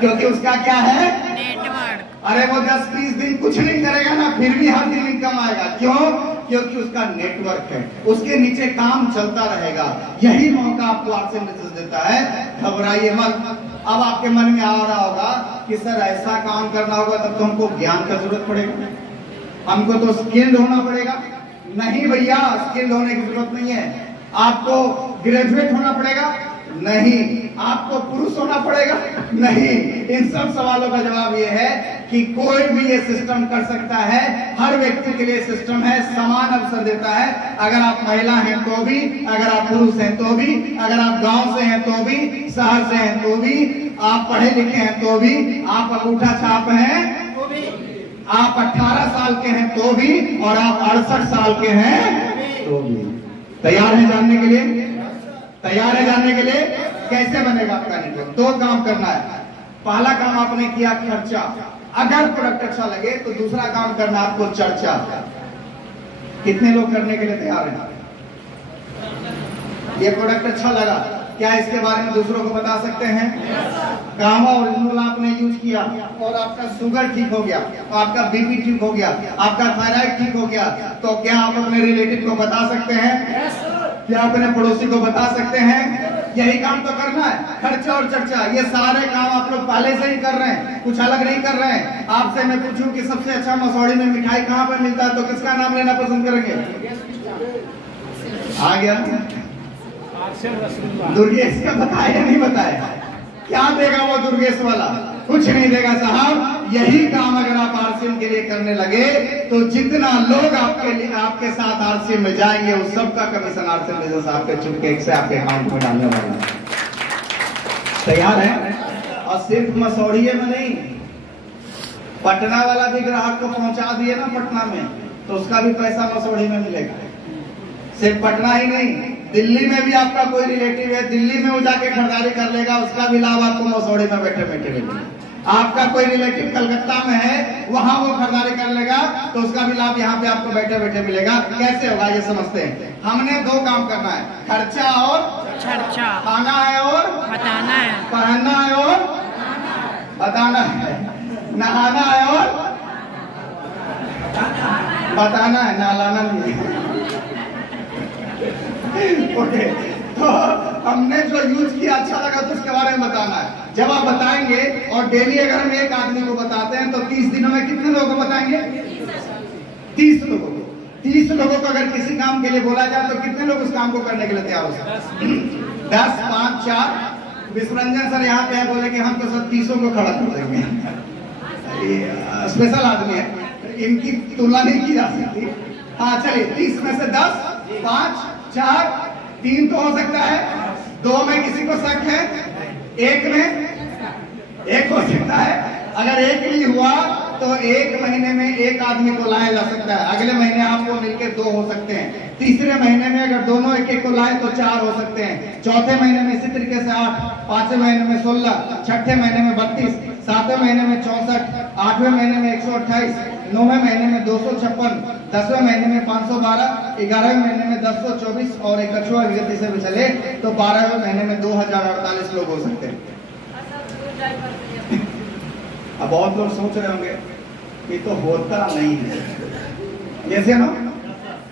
क्योंकि उसका क्या है? नेटवर्क। अरे वो 10-20 दिन कुछ नहीं करेगा ना, फिर भी हर दिन इनकम आएगा। क्यों? क्योंकि उसका नेटवर्क है, उसके नीचे काम चलता रहेगा। यही मौका आपको आरसीएम बिजनेस देता है। घबराइए मत। अब आपके मन में आ रहा होगा कि सर ऐसा काम करना होगा तब तो हमको ज्ञान का जरूरत पड़ेगा, हमको तो स्किल्ड होना पड़ेगा। नहीं भैया, स्किल्ड होने की जरूरत नहीं है। आपको ग्रेजुएट होना पड़ेगा, नहीं। आपको पुरुष होना पड़ेगा? नहीं। इन सब सवालों का जवाब ये है कि कोई भी ये सिस्टम कर सकता है। हर व्यक्ति के लिए सिस्टम है, समान अवसर देता है। अगर आप महिला हैं तो भी, अगर आप पुरुष हैं तो भी, अगर आप गांव से हैं तो भी, शहर से हैं तो भी, आप पढ़े लिखे हैं तो भी, आप अंगूठा छाप हैं तो भी, आप 18 साल के हैं तो भी, और आप 68 साल के हैं तो भी। तैयार है जानने के लिए? तैयार है जानने के लिए? कैसे बनेगा आपका नेटवर्क? 2 काम करना है। पहला काम आपने किया खर्चा। अगर प्रोडक्ट अच्छा लगे तो दूसरा काम करना आपको चर्चा। कितने लोग करने के लिए तैयार हैं? ये प्रोडक्ट अच्छा लगा, क्या इसके बारे में दूसरों को बता सकते हैं? कामा ओरिजिनल आपने यूज किया और आपका शुगर ठीक हो गया, आपका बीपी ठीक हो गया, आपका थायराइड ठीक हो गया, तो क्या आप अपने रिलेटिव को बता सकते हैं? क्या अपने पड़ोसी को बता सकते हैं? यही काम तो करना है, खर्चा और चर्चा। ये सारे काम आप लोग पहले से ही कर रहे हैं, कुछ अलग नहीं कर रहे हैं। आपसे मैं पूछूं कि सबसे अच्छा मसौड़ी में मिठाई कहाँ पर मिलता है, तो किसका नाम लेना पसंद करेंगे? आ गया दुर्गेश का। बताया नहीं बताया? क्या देगा वो दुर्गेश वाला? कुछ नहीं देगा साहब। यही काम अगर आप आरसीएम के लिए करने लगे तो जितना लोग आपके लिए आपके साथ आरसीएम में जाएंगे उस सबका कमीशन आरसीएम बिजनेस आपके चुपके से आपके अकाउंट में डालने वाला है। तैयार है? और सिर्फ मसौड़िए में नहीं, पटना वाला भी ग्राहक को पहुंचा दिए ना पटना में, तो उसका भी पैसा मसौड़ी में मिलेगा। सिर्फ पटना ही नहीं, दिल्ली में भी आपका कोई रिलेटिव है, दिल्ली में वो जाके खरीदारी कर लेगा, उसका भी लाभ आपको मसौड़ी में बैठे बैठे मिलेगा। आपका कोई रिलेटिव कलकत्ता में है, वहां वो खरीदारी कर लेगा, तो उसका भी लाभ यहाँ पे आपको बैठे बैठे मिलेगा। कैसे होगा ये समझते हैं। हमने 2 काम करना है, खर्चा और चर्चा। खाना है और बताना है, पहनना है और बताना है, नहाना है और बताना है, नहलाना नहीं है। ओके, तो हमने जो यूज किया अच्छा लगा तो उसके बारे में बताना है। जब आप बताएंगे और डेली अगर हम एक आदमी को बताते हैं तो 30 दिनों में कितने लोगों को बताएंगे? 30 लोगों को। 30 लोगों को अगर किसी काम के लिए बोला जाए तो कितने लोग उस काम को करने के लिए तैयार हो सकते हैं? 10, 5, 4। विश्वरंजन सर यहाँ पे है, बोले कि हम तो सब 30 को खड़ा कर देंगे। स्पेशल आदमी है, इनकी तुलना नहीं की जा सकती। हाँ चलिए, 30 में से 10, 5, 4, 3 तो हो सकता है। 2 में किसी को शक है? 1 में 1 हो सकता है। अगर 1 नहीं हुआ तो 1 महीने में 1 आदमी को लाया जा सकता है। अगले महीने आपको मिलकर 2 हो सकते हैं। तीसरे महीने में अगर दोनों 1-1 को लाए तो 4 हो सकते हैं। चौथे महीने में इसी तरीके से 8, 5वें महीने में 16, 6ठे महीने में 32, 7वें महीने में 64, 8वें महीने में 128, 9वें महीने में 256, 10वें महीने में 512, 11वें महीने में 1024 और एक अक्षुआ गति से भी चले तो 12वें महीने में 2048 लोग हो सकते हैं। अब बहुत लोग सोच रहे होंगे कि तो होता नहीं है, जैसे ना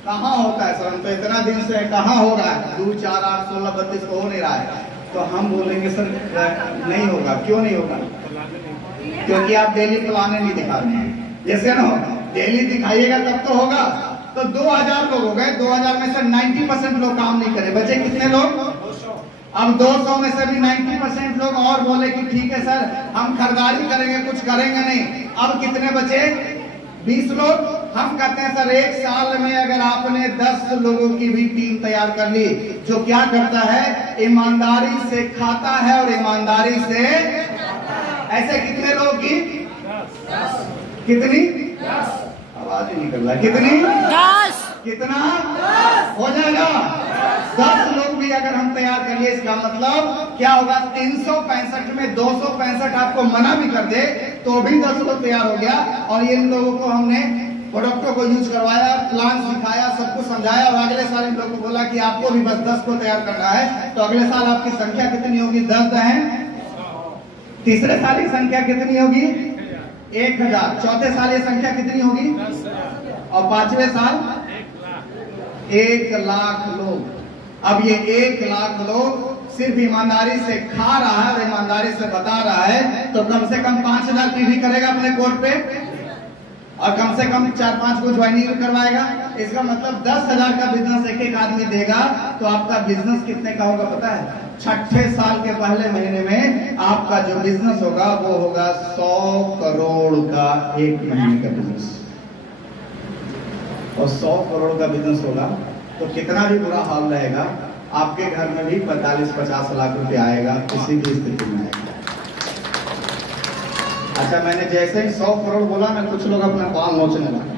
कहाँ होता है सर, हम तो इतना दिन से कहाँ हो रहा है, 2, 4, 8, 16, 32 को हो नहीं रहा है। तो हम बोलेंगे सर नहीं होगा। क्यों नहीं होगा? क्योंकि आप डेली प्लान नहीं दिखा रहे हैं। जैसे ना डेली दिखाइएगा तब तो होगा। तो 2000 लोग हो गए, 2000 में से 90% लोग काम नहीं करे, बचे कितने लोग? अब 200 में से भी 90% लोग और बोले कि ठीक है सर हम खरीदारी करेंगे, कुछ करेंगे नहीं। अब कितने बचे? 20 लोग। हम कहते हैं सर 1 साल में अगर आपने 10 लोगों की भी टीम तैयार कर ली जो क्या करता है, ईमानदारी से खाता है और ईमानदारी से ऐसे कितने लोग की? 10। कितनी? 10। आवाज ही निकल रहा है। कितनी? 10। कितना? 10 हो जाएगा। 10 लोग भी अगर हम तैयार करिए, इसका मतलब क्या होगा? 365 में 265 आपको मना भी कर दे तो भी 10 लोग तैयार हो गया। और इन लोगों को हमने प्रोडक्टों को यूज करवाया, प्लान सिखाया, सब कुछ समझाया और अगले साल इन लोगों को बोला कि आपको भी बस 10 को तैयार करना है। तो अगले साल आपकी संख्या कितनी होगी? 10 है। तीसरे साल की संख्या कितनी होगी? 1000। चौथे साल ये संख्या कितनी होगी? 10,000। और 5वें साल 1 लाख लोग। अब ये 1 लाख लोग सिर्फ ईमानदारी से खा रहा है और ईमानदारी से बता रहा है, तो कम से कम 5000 पीवी करेगा अपने कोर्ट पे और कम से कम 4-5 को ज्वाइनिंग करवाएगा। इसका मतलब 10,000 का बिजनेस एक एक आदमी देगा तो आपका बिजनेस कितने का होगा पता है? छठे साल के पहले महीने में आपका जो बिजनेस होगा वो होगा 100 करोड़ का एक महीने का बिजनेस। और 100 करोड़ का बिजनेस होगा तो कितना भी बुरा हाल रहेगा, आपके घर में भी 45-50 लाख रुपए आएगा, किसी भी स्थिति में आएगा। अच्छा, मैंने जैसे ही 100 करोड़ बोला ना, कुछ लोग अपना बाल नोचने लगे।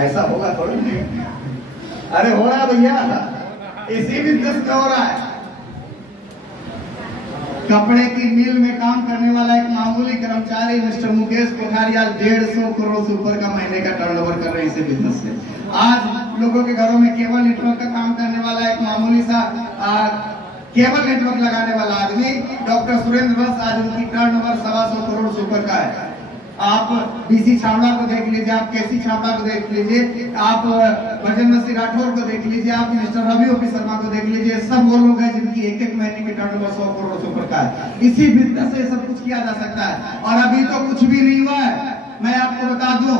ऐसा होगा थोड़ी नहीं, अरे हो रहा है भैया, इसी बिजनेस में हो रहा है। कपड़े की मिल में काम करने वाला एक मामूली कर्मचारी मिस्टर मुकेश कोठारिया 150 करोड़ से ऊपर का महीने का टर्नओवर कर रहे हैं इसी बिजनेस से। आज लोगों के घरों में केबल नेटवर्क का काम करने वाला एक मामूली सा केबल नेटवर्क लगाने वाला आदमी डॉक्टर सुरेंद्र बस, आज उनकी टर्नओवर 125 करोड़ से ऊपर का है। आप बीसी छावड़ा को देख लीजिए, आप केसी छावड़ा को देख लीजिए, आप बजेंद्र सिंह राठौर को देख लीजिए, आप मिस्टर रवि ओपी शर्मा को देख लीजिए, सब वो लोग हैं जिनकी एक एक महीने की टर्नओवर 100 करोड़ से ऊपर का है। इसी बिजनेस से सब कुछ किया जा सकता है। और अभी तो कुछ भी नहीं हुआ है, मैं आपको बता दूं,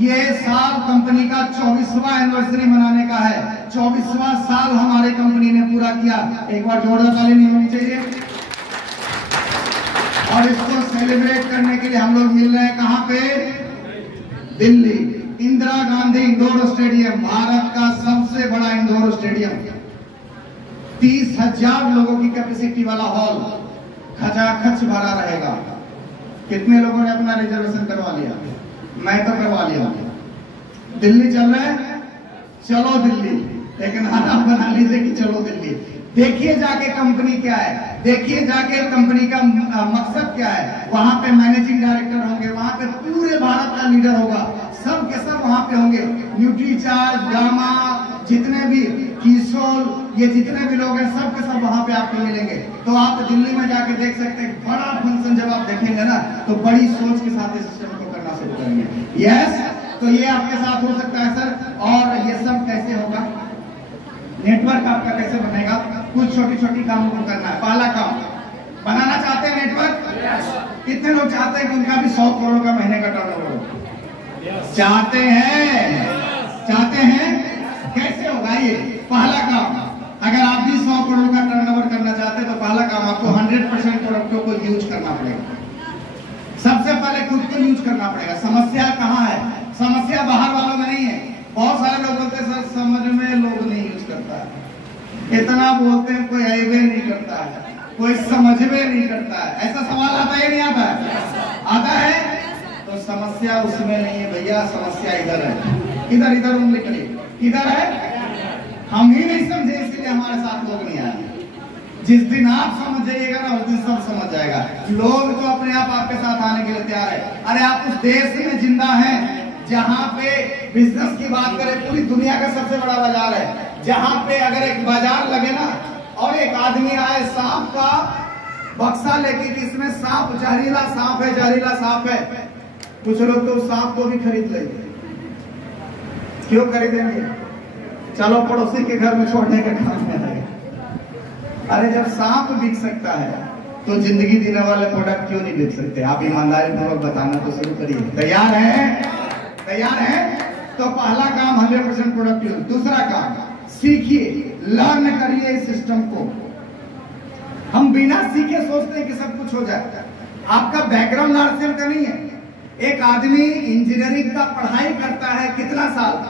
ये साल कंपनी का 24वां एनिवर्सरी मनाने का है। 24वां साल हमारे कंपनी ने पूरा किया। एक बार जोरदार ताली नहीं होनी चाहिए। और इसको सेलिब्रेट करने के लिए हम लोग मिल रहे हैं कहां पे? दिल्ली, इंदिरा गांधी इंडोर स्टेडियम, भारत का सबसे बड़ा इंडोर स्टेडियम, 30,000 लोगों की कैपेसिटी वाला हॉल, खचाखच भरा रहेगा। कितने लोगों ने अपना रिजर्वेशन करवा लिया? मैं तो करवा लिया। दिल्ली चल रहे हैं, चलो दिल्ली, लेकिन आप बना लीजिए कि चलो दिल्ली। देखिए जाके कंपनी क्या है, देखिए जाके कंपनी का मकसद क्या है। वहां पे मैनेजिंग डायरेक्टर होंगे, वहां पे पूरे भारत का लीडर होगा, सब के सब वहां पे होंगे। न्यूट्रीचार्ज, गामा, जितने भी किशोर, ये जितने भी लोग हैं, सब के सब वहां पे आपको मिलेंगे। तो आप दिल्ली में जाके देख सकते हैं बड़ा फंक्शन। जब आप देखेंगे ना तो बड़ी सोच के साथ इस सिस्टम को करना शुरू करेंगे। यस, तो ये आपके साथ हो सकता है सर। और ये सब कैसे होगा? नेटवर्क आपका कैसे बनेगा? कुछ छोटी छोटी कामों को करना है। पहला काम, बनाना चाहते हैं नेटवर्क? कितने लोग चाहते हैं कि उनका भी 100 करोड़ का महीने का टर्नओवर हो? चाहते हैं? चाहते हैं? कैसे होगा ये? पहला काम, अगर आप भी 100 करोड़ का टर्नओवर करना चाहते हैं तो पहला काम आपको 100% प्रोडक्टों को यूज करना पड़ेगा। सबसे पहले खुद को यूज करना पड़ेगा। समस्या कहाँ है? समस्या बाहर वालों में नहीं है। बहुत सारे लोग बोलते हैं सर समझ में लोग नहीं यूज करता है, इतना बोलते हैं, कोई अयबे नहीं करता है, कोई समझ में नहीं करता है। ऐसा सवाल आता है नहीं आता है? आता है। तो समस्या उसमें नहीं है भैया, समस्या इधर है। इधर इधर उंगली करिए, इधर है। हम ही नहीं समझे इसलिए हमारे साथ लोग नहीं आए। जिस दिन आप समझ जाइएगा ना उस दिन सब समझ जाएगा। लोग तो अपने आप आपके साथ आने के लिए तैयार है। अरे आप उस देश में जिंदा हैं जहां पे बिजनेस की बात करें, पूरी दुनिया का सबसे बड़ा बाजार है, जहां पे अगर एक बाजार लगे ना और एक आदमी आए सांप का बक्सा लेके कि इसमें सांप, जहरीला सांप है, जहरीला सांप है, कुछ लोग तो सांप को भी खरीद लेंगे। क्यों खरीदेंगे? चलो पड़ोसी के घर में छोड़ने का काम है। अरे जब सांप बिक सकता है तो जिंदगी देने वाले प्रोडक्ट क्यों नहीं बिक सकते? आप ईमानदारी पूर्वक बताना तो शुरू करिए। तैयार है? तैयार है? तो पहला काम 100% प्रोडक्ट यूज। दूसरा काम, सीखिए, लर्न करिए इस सिस्टम को। हम बिना सीखे सोचते हैं कि सब कुछ हो जाए। आपका बैकग्राउंड नर्सिंग का नहीं है। एक आदमी इंजीनियरिंग का पढ़ाई करता है कितना साल?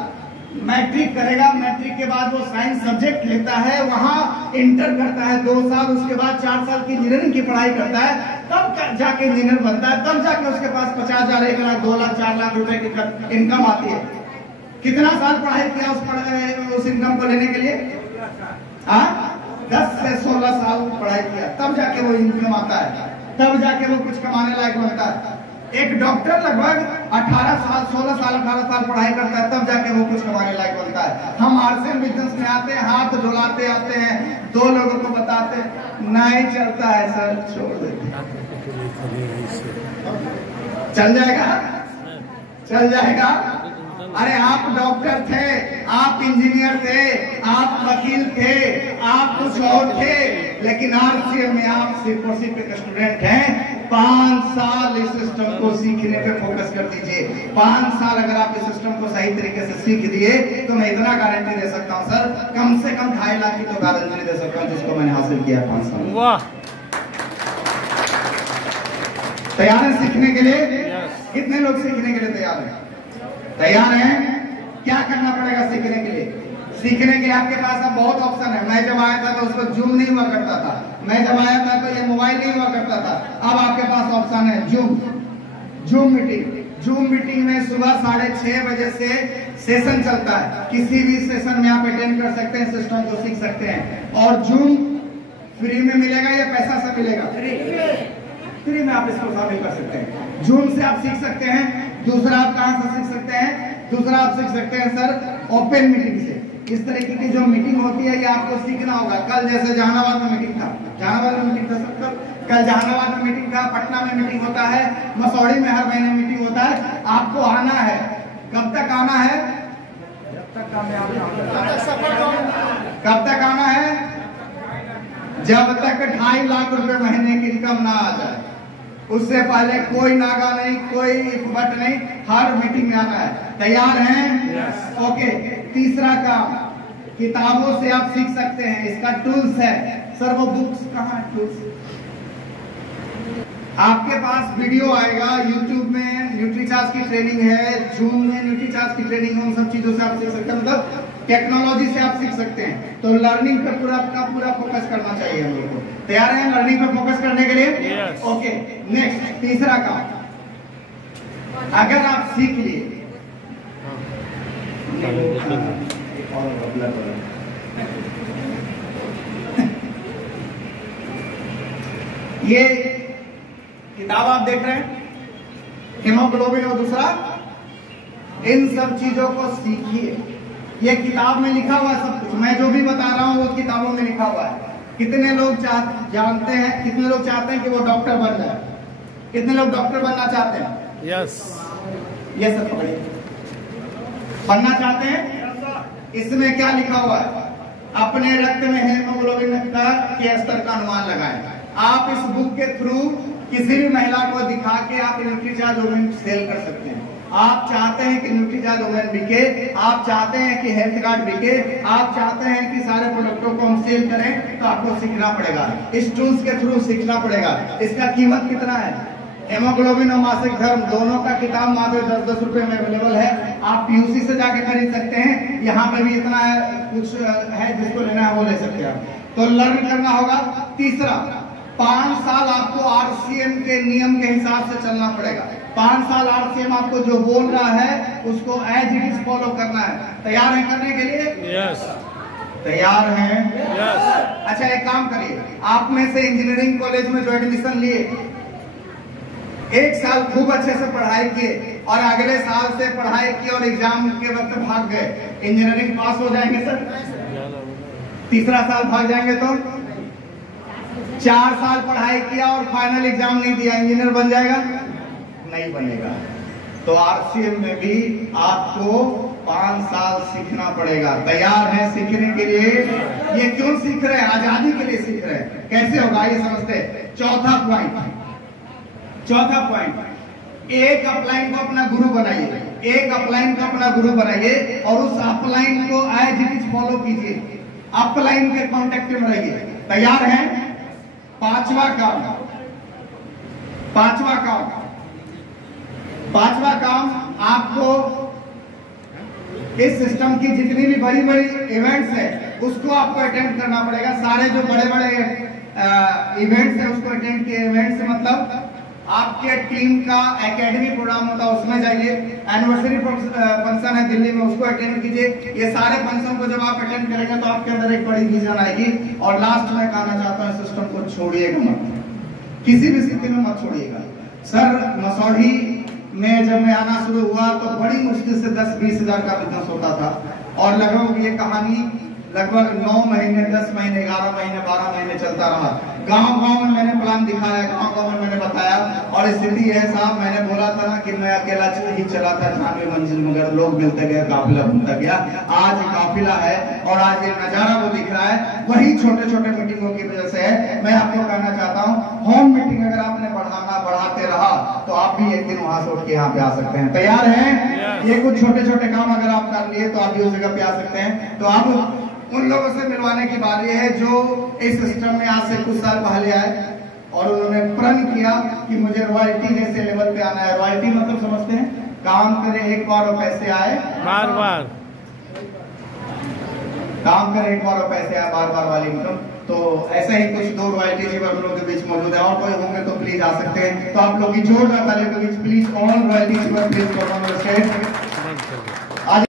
मैट्रिक करेगा, मैट्रिक के बाद वो साइंस सब्जेक्ट लेता है, वहां इंटर करता है 2 साल, उसके बाद 4 साल की इंजीनियरिंग की पढ़ाई करता है, तब जाके इंजीनियर बनता है, तब जाके उसके पास 50,000, 1 लाख, 2 लाख, 4 लाख रुपए की इनकम आती है। कितना साल पढ़ाई किया उस इनकम को लेने के लिए? 10 से 16 साल पढ़ाई किया, तब जाके वो इनकम आता है, तब जाके वो कुछ कमाने लायक बनता है। एक डॉक्टर लगभग 18 साल, 16 साल, 18 साल पढ़ाई करता है, तब जाके वो कुछ कमाने लायक बनता है। हम आरसीएम बिजनेस में आते हैं, हाथ डुलाते आते हैं, 2 लोगों को बताते नहीं चलता है सर, छोड़ देते। चल जाएगा? चल जाएगा? अरे आप डॉक्टर थे, आप इंजीनियर थे, आप वकील थे, आप कुछ और थे, लेकिन आरसीएम में आप सिर्फ और सिर्फ एक स्टूडेंट हैं। 5 साल इस सिस्टम को सीखने पे फोकस कर दीजिए। 5 साल अगर आप इस सिस्टम को सही तरीके से सीख लिए तो मैं इतना गारंटी दे सकता हूँ सर, कम से कम 2.5 लाख की तो गारंटी दे सकता हूँ जिसको मैंने हासिल किया 5 साल। वाह, तैयार है सीखने के लिए? Yes. कितने लोग सीखने के लिए तैयार हैं? तैयार हैं? क्या करना पड़ेगा सीखने के लिए? सीखने के लिए आपके पास अब बहुत ऑप्शन है। मैं जब आया था तो उस वक्त जूम नहीं हुआ करता था, मैं जब आया था तो ये मोबाइल नहीं हुआ करता था। अब आपके पास ऑप्शन है जूम मीटिंग। जूम मीटिंग में सुबह 6:30 बजे से सेशन चलता है। किसी भी सेशन में आप अटेंड कर सकते हैं, सिस्टम को सीख सकते हैं। और जूम फ्री में मिलेगा या पैसा से मिलेगा? फ्री में आप इसको शामिल कर सकते हैं। जूम से आप सीख सकते हैं। दूसरा आप कहां से सीख सकते हैं? दूसरा आप सीख सकते हैं सर ओपन मीटिंग से। इस तरीके की जो मीटिंग होती है ये आपको सीखना होगा। कल जैसे जहानाबाद में मीटिंग था, जहानाबाद में मीटिंग था सर, कल जहानाबाद में मीटिंग था, पटना में मीटिंग होता है, मसौड़ी में हर महीने मीटिंग होता है। आपको आना है। कब तक आना है? जब तक कब तक आना है? जब तक 2.5 लाख रुपए महीने की इनकम ना आ जाए। उससे पहले कोई नागा नहीं, कोई बट नहीं, हर मीटिंग में आना है। तैयार हैं? Yes. ओके। तीसरा काम, किताबों से आप सीख सकते हैं। इसका टूल्स है सर, वो बुक्स कहाँ है? टूल्स आपके पास वीडियो आएगा YouTube में, न्यूट्रीचार्ज की ट्रेनिंग है, जूम में न्यूट्रीचार्ज की ट्रेनिंग है। उन सब चीजों से आप सीख सकते हैं, मतलब टेक्नोलॉजी से आप सीख सकते हैं। तो लर्निंग पे पूरा फोकस करना चाहिए हम लोग को। तैयार हैं लर्निंग पे फोकस करने के लिए? Yes. ओके। नेक्स्ट, तीसरा काम, अगर आप सीख लिए ये किताब आप देख रहे हैं, हीमोग्लोबिन और दूसरा, इन सब चीजों को सीखिए। ये किताब में लिखा हुआ है सब कुछ। मैं जो भी बता रहा हूँ वो किताबों में लिखा हुआ है। कितने लोग जानते हैं, कितने लोग चाहते हैं कि वो डॉक्टर बन जाए? कितने लोग डॉक्टर बनना चाहते हैं? यस। ये सब पढ़िए। बनना चाहते हैं? इसमें क्या लिखा हुआ है? अपने रक्त में हीमोग्लोबिन के स्तर का अनुमान लगाएं। आप इस बुक के थ्रू किसी भी महिला को दिखा के आप न्यूट्रीचार्ज वुमेन सेल कर सकते हैं। आप चाहते हैं कि न्यूट्रीचार्ज वुमेन बिके, आप चाहते हैं कि हेल्थ कार्ड बिके, आप चाहते हैं कि सारे प्रोडक्टों को हम सेल करें, तो आपको सीखना पड़ेगा। इस टूल्स के थ्रू सीखना पड़ेगा। इसका कीमत कितना है? हेमोग्लोबिन और मासिक धर्म दोनों का किताब मात्र 10-10 रुपए में अवेलेबल है। आप पीयूसी से जाके खरीद सकते हैं। यहाँ पे भी इतना है, कुछ है जिसको लेना है वो ले सकते हैं। तो लर्न करना होगा। तीसरा, 5 साल आपको RCM के नियम के हिसाब से चलना पड़ेगा। 5 साल RCM आपको जो बोल रहा है उसको एज इट इज फॉलो करना है। तैयार है करने के लिए? यस। तैयार हैं? यस। अच्छा, एक काम करिए, आप में से इंजीनियरिंग कॉलेज में जो एडमिशन लिए, 1 साल खूब अच्छे से पढ़ाई किए और अगले साल से पढ़ाई की और एग्जाम के वक्त भाग गए, इंजीनियरिंग पास हो जाएंगे सर? तीसरा साल भाग जाएंगे तो? 4 साल पढ़ाई किया और फाइनल एग्जाम नहीं दिया, इंजीनियर बन जाएगा? नहीं बनेगा। तो RCM में भी आपको 5 साल सीखना पड़ेगा। तैयार है सीखने के लिए? ये क्यों सीख रहे हैं? आजादी के लिए सीख रहे हैं। कैसे होगा ये समझते हैं। चौथा पॉइंट, एक अपलाइन को अपना गुरु बनाइए। एक अपलाइन को अपना गुरु बनाइए और उस अपलाइन को एज इट इज फॉलो कीजिए। अपलाइन के कांटेक्ट में रहिए। तैयार हैं? पांचवा काम, आपको इस सिस्टम की जितनी भी बड़ी इवेंट्स है उसको आपको अटेंड करना पड़ेगा। सारे जो बड़े इवेंट्स है उसको अटेंड किए। इवेंट्स मतलब आपके टीम का एकेडमी प्रोग्राम होता है उसमें जाइए। एनिवर्सरी फंक्शन है दिल्ली में, उसको अटेंड कीजिए। ये सारे फंक्शन को जब आप अटेंड करेंगे तो आपके अंदर एक बड़ी विजन आएगी। और लास्ट में कहना चाहता हूँ, सिस्टम को छोड़िएगा मत, किसी भी स्थिति में मत छोड़िएगा। सर, मसौढ़ी में जब मैं आना शुरू हुआ तो बड़ी मुश्किल से 10-20 हजार का बिजनेस होता था और लगभग ये कहानी लगभग 9 महीने, 10 महीने, 11 महीने, 12 महीने चलता रहा। गांव-गांव में मैंने प्लान दिखाया, गांव-गांव में मैंने बताया। और स्थिति है साहब, मैंने बोला था ना कि मैं अकेला ही चला था 98 मंजिल, मगर लोग मिलते गए, काफिला घूमता गया। आज काफिला है और आज ये नजारा वो दिख रहा है, वही छोटे छोटे मीटिंगों की वजह से है। मैं आपको कहना चाहता हूँ, होम मीटिंग अगर आपने बढ़ाते रहा तो आप भी एक दिन वहां से उठ के यहाँ पे आ सकते हैं। तैयार हैं? ये कुछ छोटे छोटे काम अगर आप कर लिए तो आप भी उस जगह पे आ सकते हैं। तो आप उन लोगों से मिलवाने की बारी है जो इस सिस्टम में आज से कुछ साल पहले आए और उन्होंने प्रण किया कि मुझे रॉयल्टी जैसे लेवल पे आना है। रॉयल्टी मतलब समझते हैं, काम करे एक बार और पैसे आए बार बार, काम करे एक बार और पैसे आए बार बार वाली इनकम। तो ऐसे ही कुछ दो रॉयल्टी जीवर हम लोग के बीच मौजूद है, और कोई होंगे तो प्लीज आ सकते हैं। तो आप लोग की जोरदार तालियों के बीच प्लीज ऑल रॉयल्टी जीवर please come on the stage.